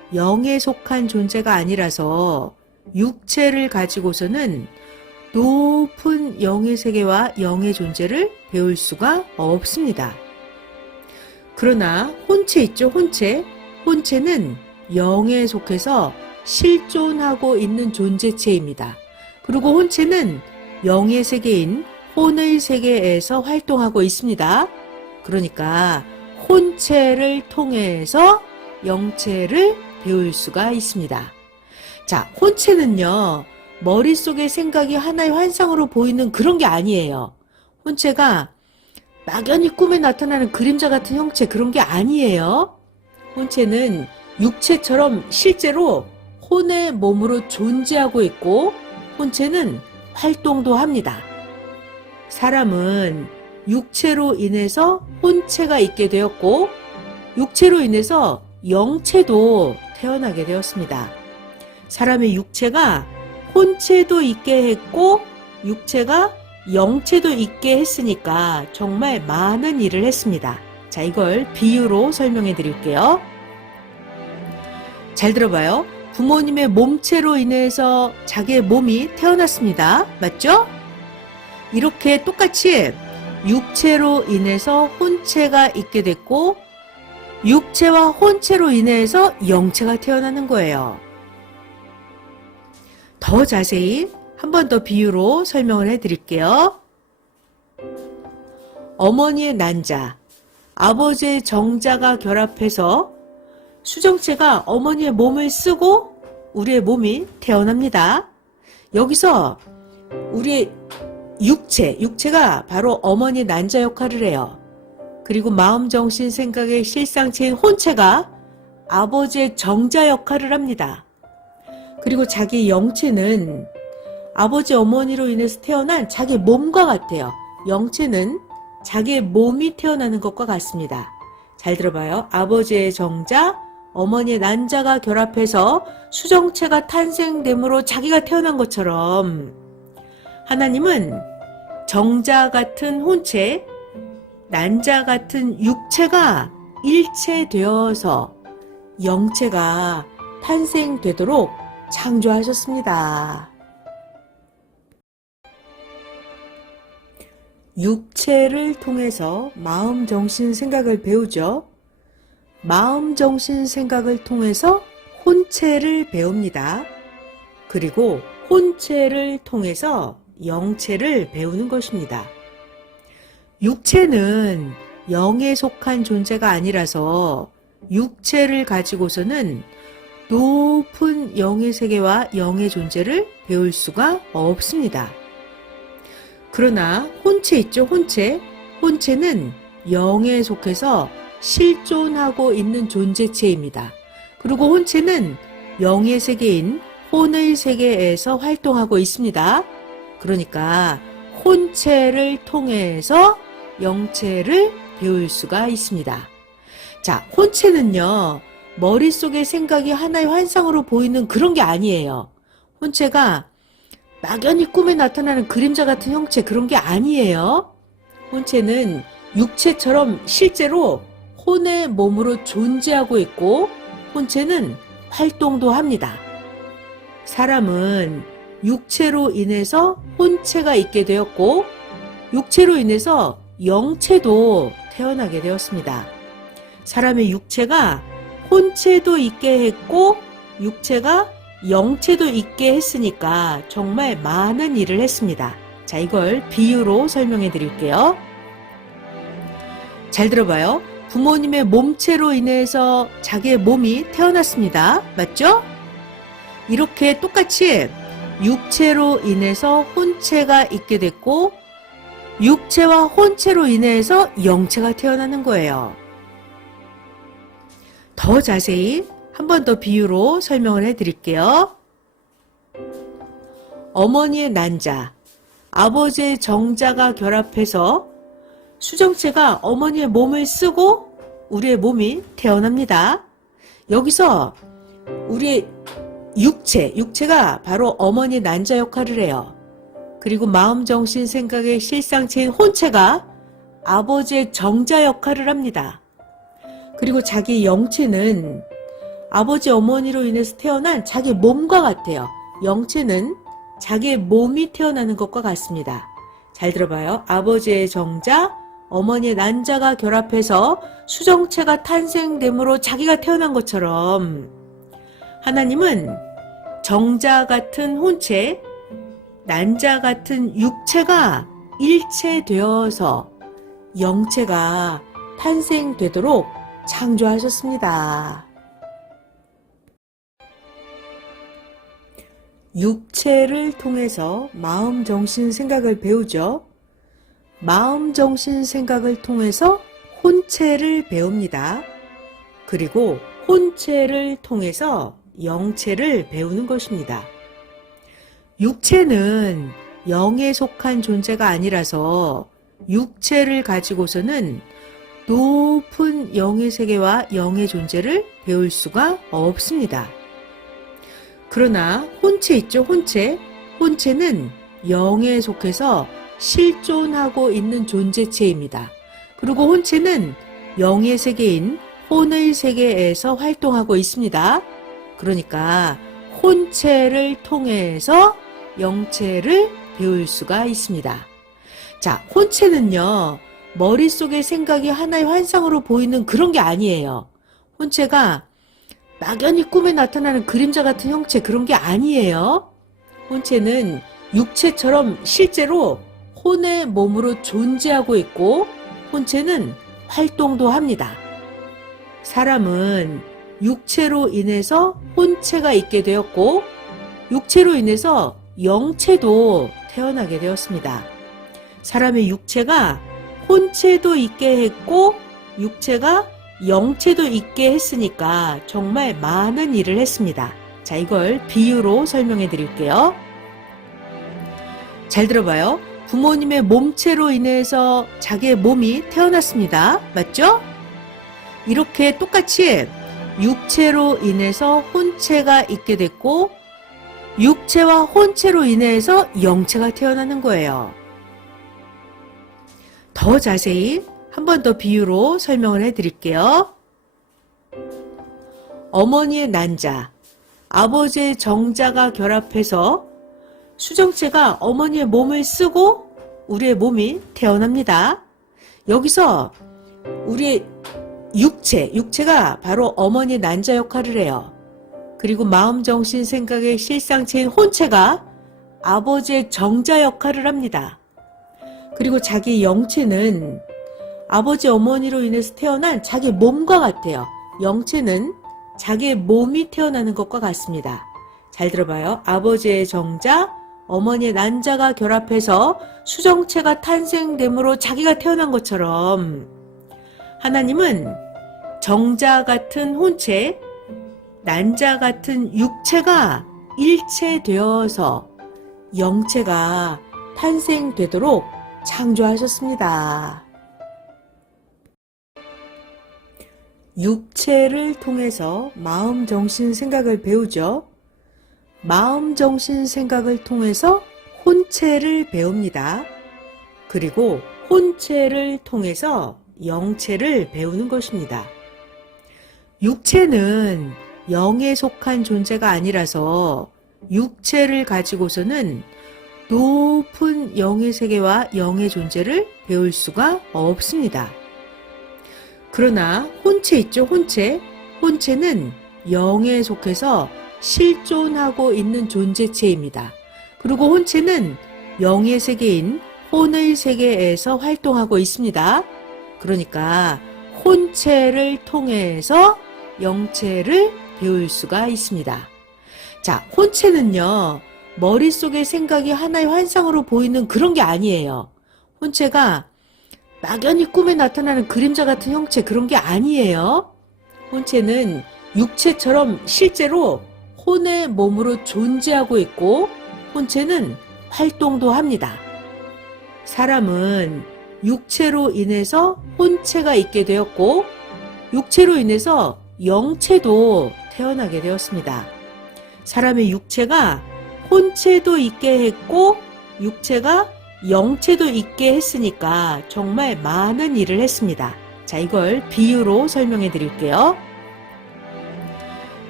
영에 속한 존재가 아니라서 육체를 가지고서는 높은 영의 세계와 영의 존재를 배울 수가 없습니다. 그러나 혼체 있죠, 혼체. 혼체는 영에 속해서 실존하고 있는 존재체입니다. 그리고 혼체는 영의 세계인 혼의 세계에서 활동하고 있습니다. 그러니까 혼체를 통해서 영체를 배울 수가 있습니다. 자, 혼체는요, 머릿속의 생각이 하나의 환상으로 보이는 그런 게 아니에요. 혼체가 막연히 꿈에 나타나는 그림자 같은 형체, 그런 게 아니에요. 혼체는 육체처럼 실제로 혼의 몸으로 존재하고 있고, 혼체는 활동도 합니다. 사람은 육체로 인해서 혼체가 있게 되었고, 육체로 인해서 영체도 태어나게 되었습니다. 사람의 육체가 혼체도 있게 했고, 육체가 영체도 있게 했으니까 정말 많은 일을 했습니다. 자, 이걸 비유로 설명해 드릴게요. 잘 들어봐요. 부모님의 몸체로 인해서 자기의 몸이 태어났습니다. 맞죠? 이렇게 똑같이 육체로 인해서 혼체가 있게 됐고, 육체와 혼체로 인해서 영체가 태어나는 거예요. 더 자세히 한 번 더 비유로 설명을 해드릴게요. 어머니의 난자, 아버지의 정자가 결합해서 수정체가 어머니의 몸을 쓰고 우리의 몸이 태어납니다. 여기서 우리의 육체가 바로 어머니의 난자 역할을 해요. 그리고 마음, 정신, 생각의 실상체인 혼체가 아버지의 정자 역할을 합니다. 그리고 자기 영체는 아버지, 어머니로 인해서 태어난 자기 몸과 같아요. 영체는 자기의 몸이 태어나는 것과 같습니다. 잘 들어봐요. 아버지의 정자, 어머니의 난자가 결합해서 수정체가 탄생됨으로 자기가 태어난 것처럼 하나님은 정자 같은 혼체, 난자 같은 육체가 일체되어서 영체가 탄생되도록 창조하셨습니다. 육체를 통해서 마음, 정신, 생각을 배우죠. 마음, 정신, 생각을 통해서 혼체를 배웁니다. 그리고 혼체를 통해서 영체를 배우는 것입니다. 육체는 영에 속한 존재가 아니라서 육체를 가지고서는 높은 영의 세계와 영의 존재를 배울 수가 없습니다. 그러나 혼체 있죠, 혼체. 혼체는 영에 속해서 실존하고 있는 존재체입니다. 그리고 혼체는 영의 세계인 혼의 세계에서 활동하고 있습니다. 그러니까 혼체를 통해서 영체를 배울 수가 있습니다. 자, 혼체는요, 머릿속의 생각이 하나의 환상으로 보이는 그런 게 아니에요. 혼체가 막연히 꿈에 나타나는 그림자 같은 형체, 그런 게 아니에요. 혼체는 육체처럼 실제로 혼의 몸으로 존재하고 있고, 혼체는 활동도 합니다. 사람은 육체로 인해서 혼체가 있게 되었고, 육체로 인해서 영체도 태어나게 되었습니다. 사람의 육체가 혼체도 있게 했고, 육체가 영체도 있게 했으니까 정말 많은 일을 했습니다. 자, 이걸 비유로 설명해 드릴게요. 잘 들어봐요. 부모님의 몸체로 인해서 자기의 몸이 태어났습니다. 맞죠? 이렇게 똑같이 육체로 인해서 혼체가 있게 됐고, 육체와 혼체로 인해서 영체가 태어나는 거예요. 더 자세히 한 번 더 비유로 설명을 해드릴게요. 어머니의 난자, 아버지의 정자가 결합해서 수정체가 어머니의 몸을 쓰고 우리의 몸이 태어납니다. 여기서 우리의 육체가 바로 어머니의 난자 역할을 해요. 그리고 마음, 정신, 생각의 실상체인 혼체가 아버지의 정자 역할을 합니다. 그리고 자기 영체는 아버지 어머니로 인해서 태어난 자기 몸과 같아요. 영체는 자기의 몸이 태어나는 것과 같습니다. 잘 들어봐요. 아버지의 정자, 어머니의 난자가 결합해서 수정체가 탄생됨으로 자기가 태어난 것처럼 하나님은 정자 같은 혼체, 난자 같은 육체가 일체되어서 영체가 탄생되도록 창조하셨습니다. 육체를 통해서 마음, 정신, 생각을 배우죠. 마음, 정신, 생각을 통해서 혼체를 배웁니다. 그리고 혼체를 통해서 영체를 배우는 것입니다. 육체는 영에 속한 존재가 아니라서 육체를 가지고서는 높은 영의 세계와 영의 존재를 배울 수가 없습니다. 그러나 혼체 있죠, 혼체. 혼체는 영에 속해서 실존하고 있는 존재체입니다. 그리고 혼체는 영의 세계인 혼의 세계에서 활동하고 있습니다. 그러니까 혼체를 통해서 영체를 배울 수가 있습니다. 자, 혼체는요, 머릿속의 생각이 하나의 환상으로 보이는 그런 게 아니에요. 혼체가 막연히 꿈에 나타나는 그림자 같은 형체, 그런 게 아니에요. 혼체는 육체처럼 실제로 혼의 몸으로 존재하고 있고 혼체는 활동도 합니다. 사람은 육체로 인해서 혼체가 있게 되었고 육체로 인해서 영체도 태어나게 되었습니다. 사람의 육체가 혼체도 있게 했고 육체가 영체도 있게 했으니까 정말 많은 일을 했습니다. 자, 이걸 비유로 설명해 드릴게요. 잘 들어봐요. 부모님의 몸체로 인해서 자기의 몸이 태어났습니다. 맞죠? 이렇게 똑같이 육체로 인해서 혼체가 있게 됐고 육체와 혼체로 인해서 영체가 태어나는 거예요. 더 자세히 한 번 더 비유로 설명을 해드릴게요. 어머니의 난자, 아버지의 정자가 결합해서 수정체가 어머니의 몸을 쓰고 우리의 몸이 태어납니다. 여기서 우리의 육체가 바로 어머니의 난자 역할을 해요. 그리고 마음, 정신, 생각의 실상체인 혼체가 아버지의 정자 역할을 합니다. 그리고 자기 영체는 아버지 어머니로 인해서 태어난 자기 몸과 같아요. 영체는 자기의 몸이 태어나는 것과 같습니다. 잘 들어봐요. 아버지의 정자, 어머니의 난자가 결합해서 수정체가 탄생됨으로 자기가 태어난 것처럼 하나님은 정자 같은 혼체, 난자 같은 육체가 일체되어서 영체가 탄생되도록 창조하셨습니다. 육체를 통해서 마음, 정신, 생각을 배우죠. 마음, 정신, 생각을 통해서 혼체를 배웁니다. 그리고 혼체를 통해서 영체를 배우는 것입니다. 육체는 영에 속한 존재가 아니라서 육체를 가지고서는 높은 영의 세계와 영의 존재를 배울 수가 없습니다. 그러나 혼체 있죠, 혼체. 혼체는 영에 속해서 실존하고 있는 존재체입니다. 그리고 혼체는 영의 세계인 혼의 세계에서 활동하고 있습니다. 그러니까 혼체를 통해서 영체를 배울 수가 있습니다. 자, 혼체는요, 머릿속의 생각이 하나의 환상으로 보이는 그런 게 아니에요. 혼체가 막연히 꿈에 나타나는 그림자 같은 형체, 그런 게 아니에요. 혼체는 육체처럼 실제로 혼의 몸으로 존재하고 있고 혼체는 활동도 합니다. 사람은 육체로 인해서 혼체가 있게 되었고 육체로 인해서 영체도 태어나게 되었습니다. 사람의 육체가 혼체도 있게 했고 육체가 영체도 있게 했으니까 정말 많은 일을 했습니다. 자, 이걸 비유로 설명해 드릴게요.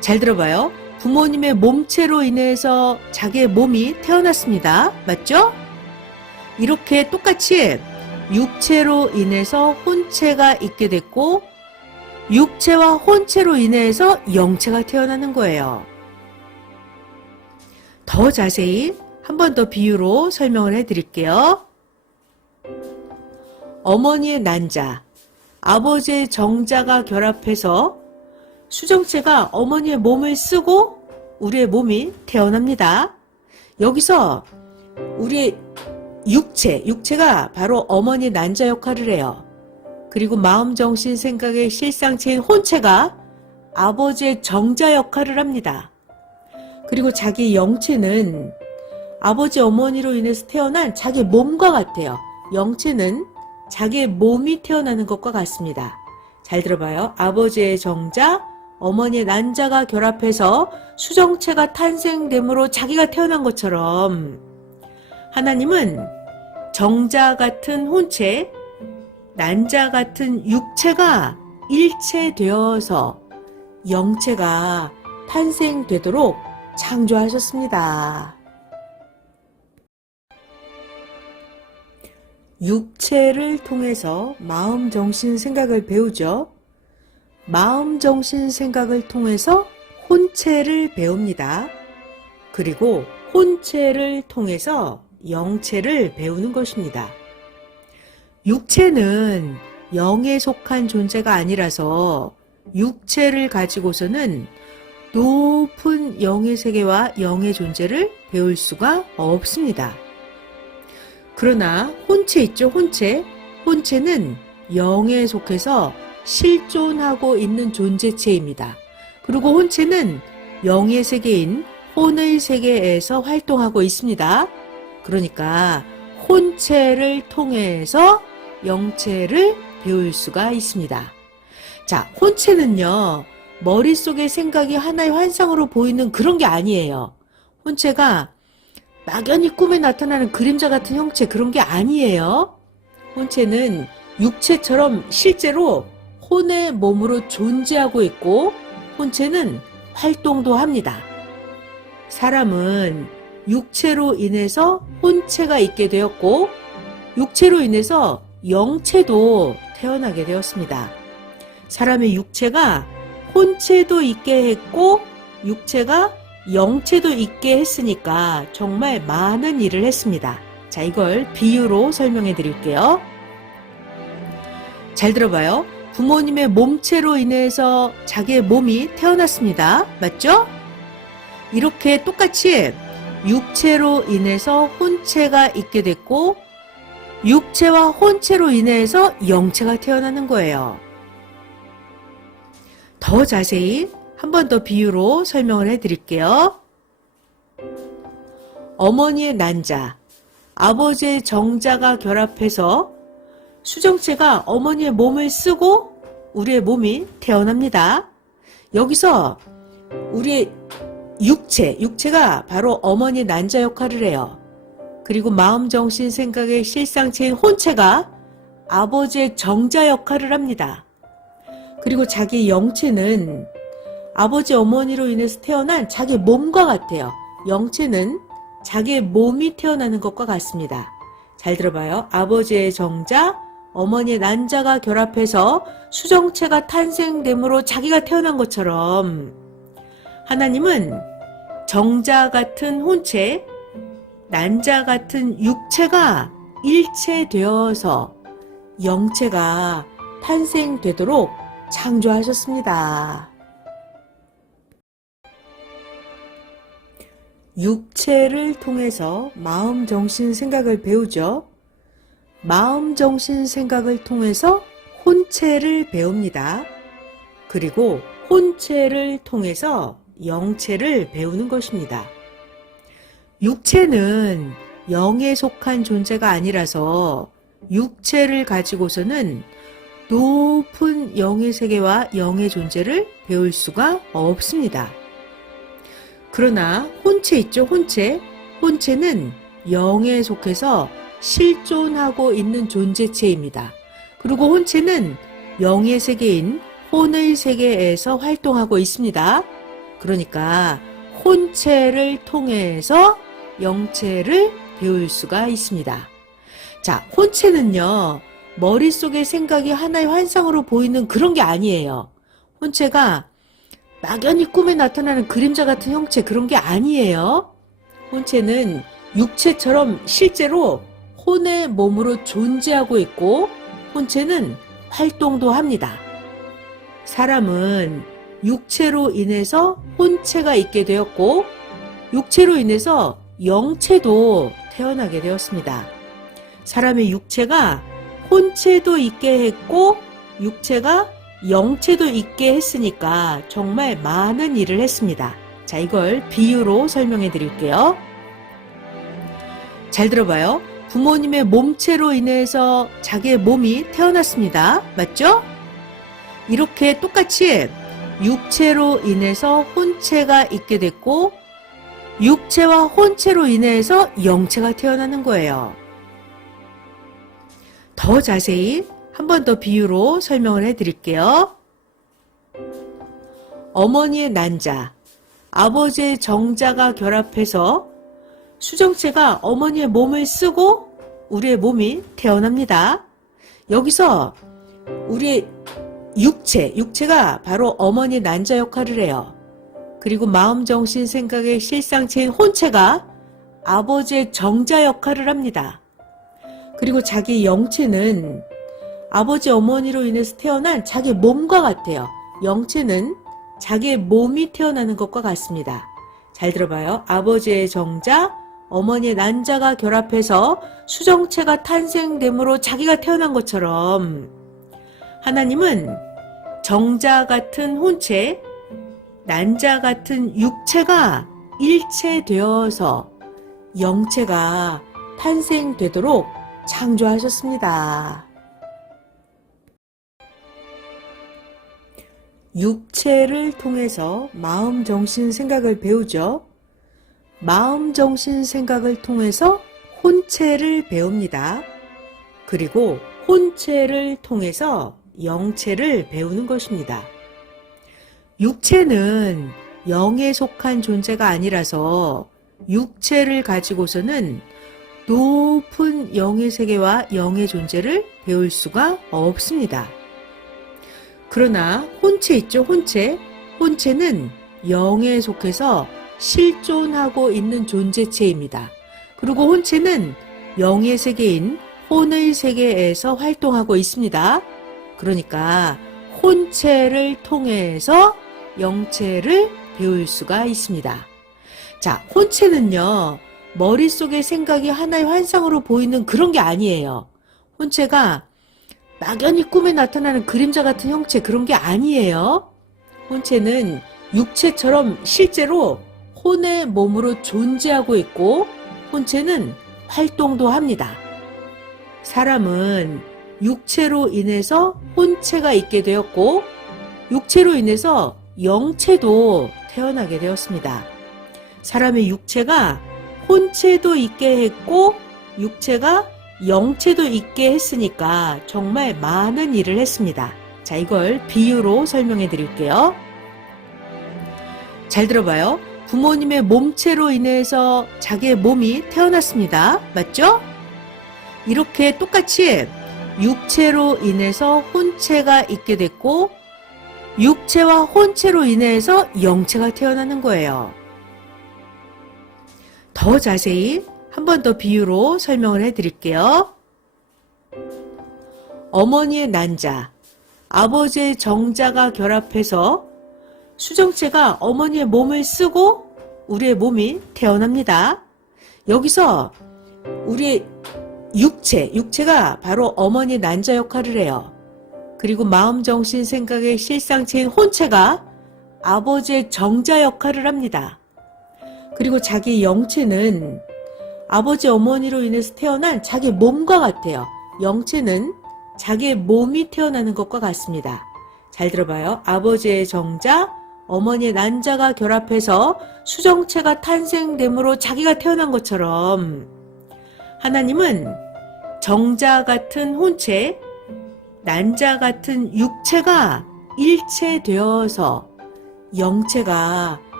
잘 들어봐요. 부모님의 몸체로 인해서 자기의 몸이 태어났습니다. 맞죠? 이렇게 똑같이 육체로 인해서 혼체가 있게 됐고 육체와 혼체로 인해서 영체가 태어나는 거예요. 더 자세히 한 번 더 비유로 설명을 해드릴게요. 어머니의 난자, 아버지의 정자가 결합해서 수정체가 어머니의 몸을 쓰고 우리의 몸이 태어납니다. 여기서 우리 육체가 바로 어머니의 난자 역할을 해요. 그리고 마음, 정신, 생각의 실상체인 혼체가 아버지의 정자 역할을 합니다. 그리고 자기 영체는 아버지, 어머니로 인해서 태어난 자기 몸과 같아요. 영체는 자기의 몸이 태어나는 것과 같습니다. 잘 들어봐요. 아버지의 정자, 어머니의 난자가 결합해서 수정체가 탄생됨으로 자기가 태어난 것처럼 하나님은 정자 같은 혼체, 난자 같은 육체가 일체되어서 영체가 탄생되도록 창조하셨습니다. 육체를 통해서 마음, 정신, 생각을 배우죠. 마음, 정신, 생각을 통해서 혼체를 배웁니다. 그리고 혼체를 통해서 영체를 배우는 것입니다. 육체는 영에 속한 존재가 아니라서 육체를 가지고서는 높은 영의 세계와 영의 존재를 배울 수가 없습니다. 그러나 혼체 있죠, 혼체. 혼체는 영에 속해서 실존하고 있는 존재체입니다. 그리고 혼체는 영의 세계인 혼의 세계에서 활동하고 있습니다. 그러니까 혼체를 통해서 영체를 배울 수가 있습니다. 자, 혼체는요, 머릿속의 생각이 하나의 환상으로 보이는 그런 게 아니에요. 혼체가 막연히 꿈에 나타나는 그림자 같은 형체, 그런 게 아니에요. 혼체는 육체처럼 실제로 혼의 몸으로 존재하고 있고 혼체는 활동도 합니다. 사람은 육체로 인해서 혼체가 있게 되었고 육체로 인해서 영체도 태어나게 되었습니다. 사람의 육체가 혼체도 있게 했고 육체가 영체도 있게 했으니까 정말 많은 일을 했습니다. 자, 이걸 비유로 설명해 드릴게요. 잘 들어봐요. 부모님의 몸체로 인해서 자기의 몸이 태어났습니다. 맞죠? 이렇게 똑같이 육체로 인해서 혼체가 있게 됐고 육체와 혼체로 인해서 영체가 태어나는 거예요. 더 자세히 한 번 더 비유로 설명을 해드릴게요. 어머니의 난자, 아버지의 정자가 결합해서 수정체가 어머니의 몸을 쓰고 우리의 몸이 태어납니다. 여기서 우리 육체가 바로 어머니의 난자 역할을 해요. 그리고 마음, 정신, 생각의 실상체인 혼체가 아버지의 정자 역할을 합니다. 그리고 자기 영체는 아버지, 어머니로 인해서 태어난 자기 몸과 같아요. 영체는 자기의 몸이 태어나는 것과 같습니다. 잘 들어봐요. 아버지의 정자, 어머니의 난자가 결합해서 수정체가 탄생됨으로 자기가 태어난 것처럼 하나님은 정자 같은 혼체, 난자 같은 육체가 일체되어서 영체가 탄생되도록 창조하셨습니다. 육체를 통해서 마음, 정신, 생각을 배우죠. 마음, 정신, 생각을 통해서 혼체를 배웁니다. 그리고 혼체를 통해서 영체를 배우는 것입니다. 육체는 영에 속한 존재가 아니라서 육체를 가지고서는 높은 영의 세계와 영의 존재를 배울 수가 없습니다. 그러나 혼체 있죠, 혼체. 혼체는 영에 속해서 실존하고 있는 존재체입니다. 그리고 혼체는 영의 세계인 혼의 세계에서 활동하고 있습니다. 그러니까 혼체를 통해서 영체를 배울 수가 있습니다. 자, 혼체는요, 머릿속의 생각이 하나의 환상으로 보이는 그런 게 아니에요. 혼체가 막연히 꿈에 나타나는 그림자 같은 형체, 그런 게 아니에요. 혼체는 육체처럼 실제로 혼의 몸으로 존재하고 있고, 혼체는 활동도 합니다. 사람은 육체로 인해서 혼체가 있게 되었고, 육체로 인해서 영체도 태어나게 되었습니다. 사람의 육체가 혼체도 있게 했고, 육체가 영체도 있게 했으니까 정말 많은 일을 했습니다. 자, 이걸 비유로 설명해 드릴게요. 잘 들어봐요. 부모님의 몸체로 인해서 자기의 몸이 태어났습니다. 맞죠? 이렇게 똑같이 육체로 인해서 혼체가 있게 됐고, 육체와 혼체로 인해서 영체가 태어나는 거예요. 더 자세히 한 번 더 비유로 설명을 해드릴게요. 어머니의 난자, 아버지의 정자가 결합해서 수정체가 어머니의 몸을 쓰고 우리의 몸이 태어납니다. 여기서 우리의 육체가 바로 어머니의 난자 역할을 해요. 그리고 마음, 정신, 생각의 실상체인 혼체가 아버지의 정자 역할을 합니다. 그리고 자기 영체는 아버지, 어머니로 인해서 태어난 자기 몸과 같아요. 영체는 자기의 몸이 태어나는 것과 같습니다. 잘 들어봐요. 아버지의 정자, 어머니의 난자가 결합해서 수정체가 탄생됨으로 자기가 태어난 것처럼 하나님은 정자 같은 혼체, 난자 같은 육체가 일체되어서 영체가 탄생되도록 창조하셨습니다. 육체를 통해서 마음, 정신, 생각을 배우죠. 마음, 정신, 생각을 통해서 혼체를 배웁니다. 그리고 혼체를 통해서 영체를 배우는 것입니다. 육체는 영에 속한 존재가 아니라서 육체를 가지고서는 높은 영의 세계와 영의 존재를 배울 수가 없습니다. 그러나 혼체 있죠, 혼체. 혼체는 영에 속해서 실존하고 있는 존재체입니다. 그리고 혼체는 영의 세계인 혼의 세계에서 활동하고 있습니다. 그러니까 혼체를 통해서 영체를 배울 수가 있습니다. 자, 혼체는요, 머릿속의 생각이 하나의 환상으로 보이는 그런 게 아니에요. 혼체가 막연히 꿈에 나타나는 그림자 같은 형체, 그런 게 아니에요. 혼체는 육체처럼 실제로 혼의 몸으로 존재하고 있고, 혼체는 활동도 합니다. 사람은 육체로 인해서 혼체가 있게 되었고, 육체로 인해서 영체도 태어나게 되었습니다. 사람의 육체가 혼체도 있게 했고, 육체가 영체도 있게 했으니까 정말 많은 일을 했습니다. 자, 이걸 비유로 설명해 드릴게요. 잘 들어봐요. 부모님의 몸체로 인해서 자기의 몸이 태어났습니다. 맞죠? 이렇게 똑같이 육체로 인해서 혼체가 있게 됐고, 육체와 혼체로 인해서 영체가 태어나는 거예요. 더 자세히 한 번 더 비유로 설명을 해드릴게요. 어머니의 난자, 아버지의 정자가 결합해서 수정체가 어머니의 몸을 쓰고 우리의 몸이 태어납니다. 여기서 우리의 육체가 바로 어머니의 난자 역할을 해요. 그리고 마음, 정신, 생각의 실상체인 혼체가 아버지의 정자 역할을 합니다. 그리고 자기 영체는 아버지, 어머니로 인해서 태어난 자기 몸과 같아요. 영체는 자기의 몸이 태어나는 것과 같습니다. 잘 들어봐요. 아버지의 정자, 어머니의 난자가 결합해서 수정체가 탄생됨으로 자기가 태어난 것처럼 하나님은 정자 같은 혼체, 난자 같은 육체가 일체되어서 영체가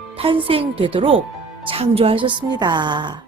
탄생되도록 창조하셨습니다.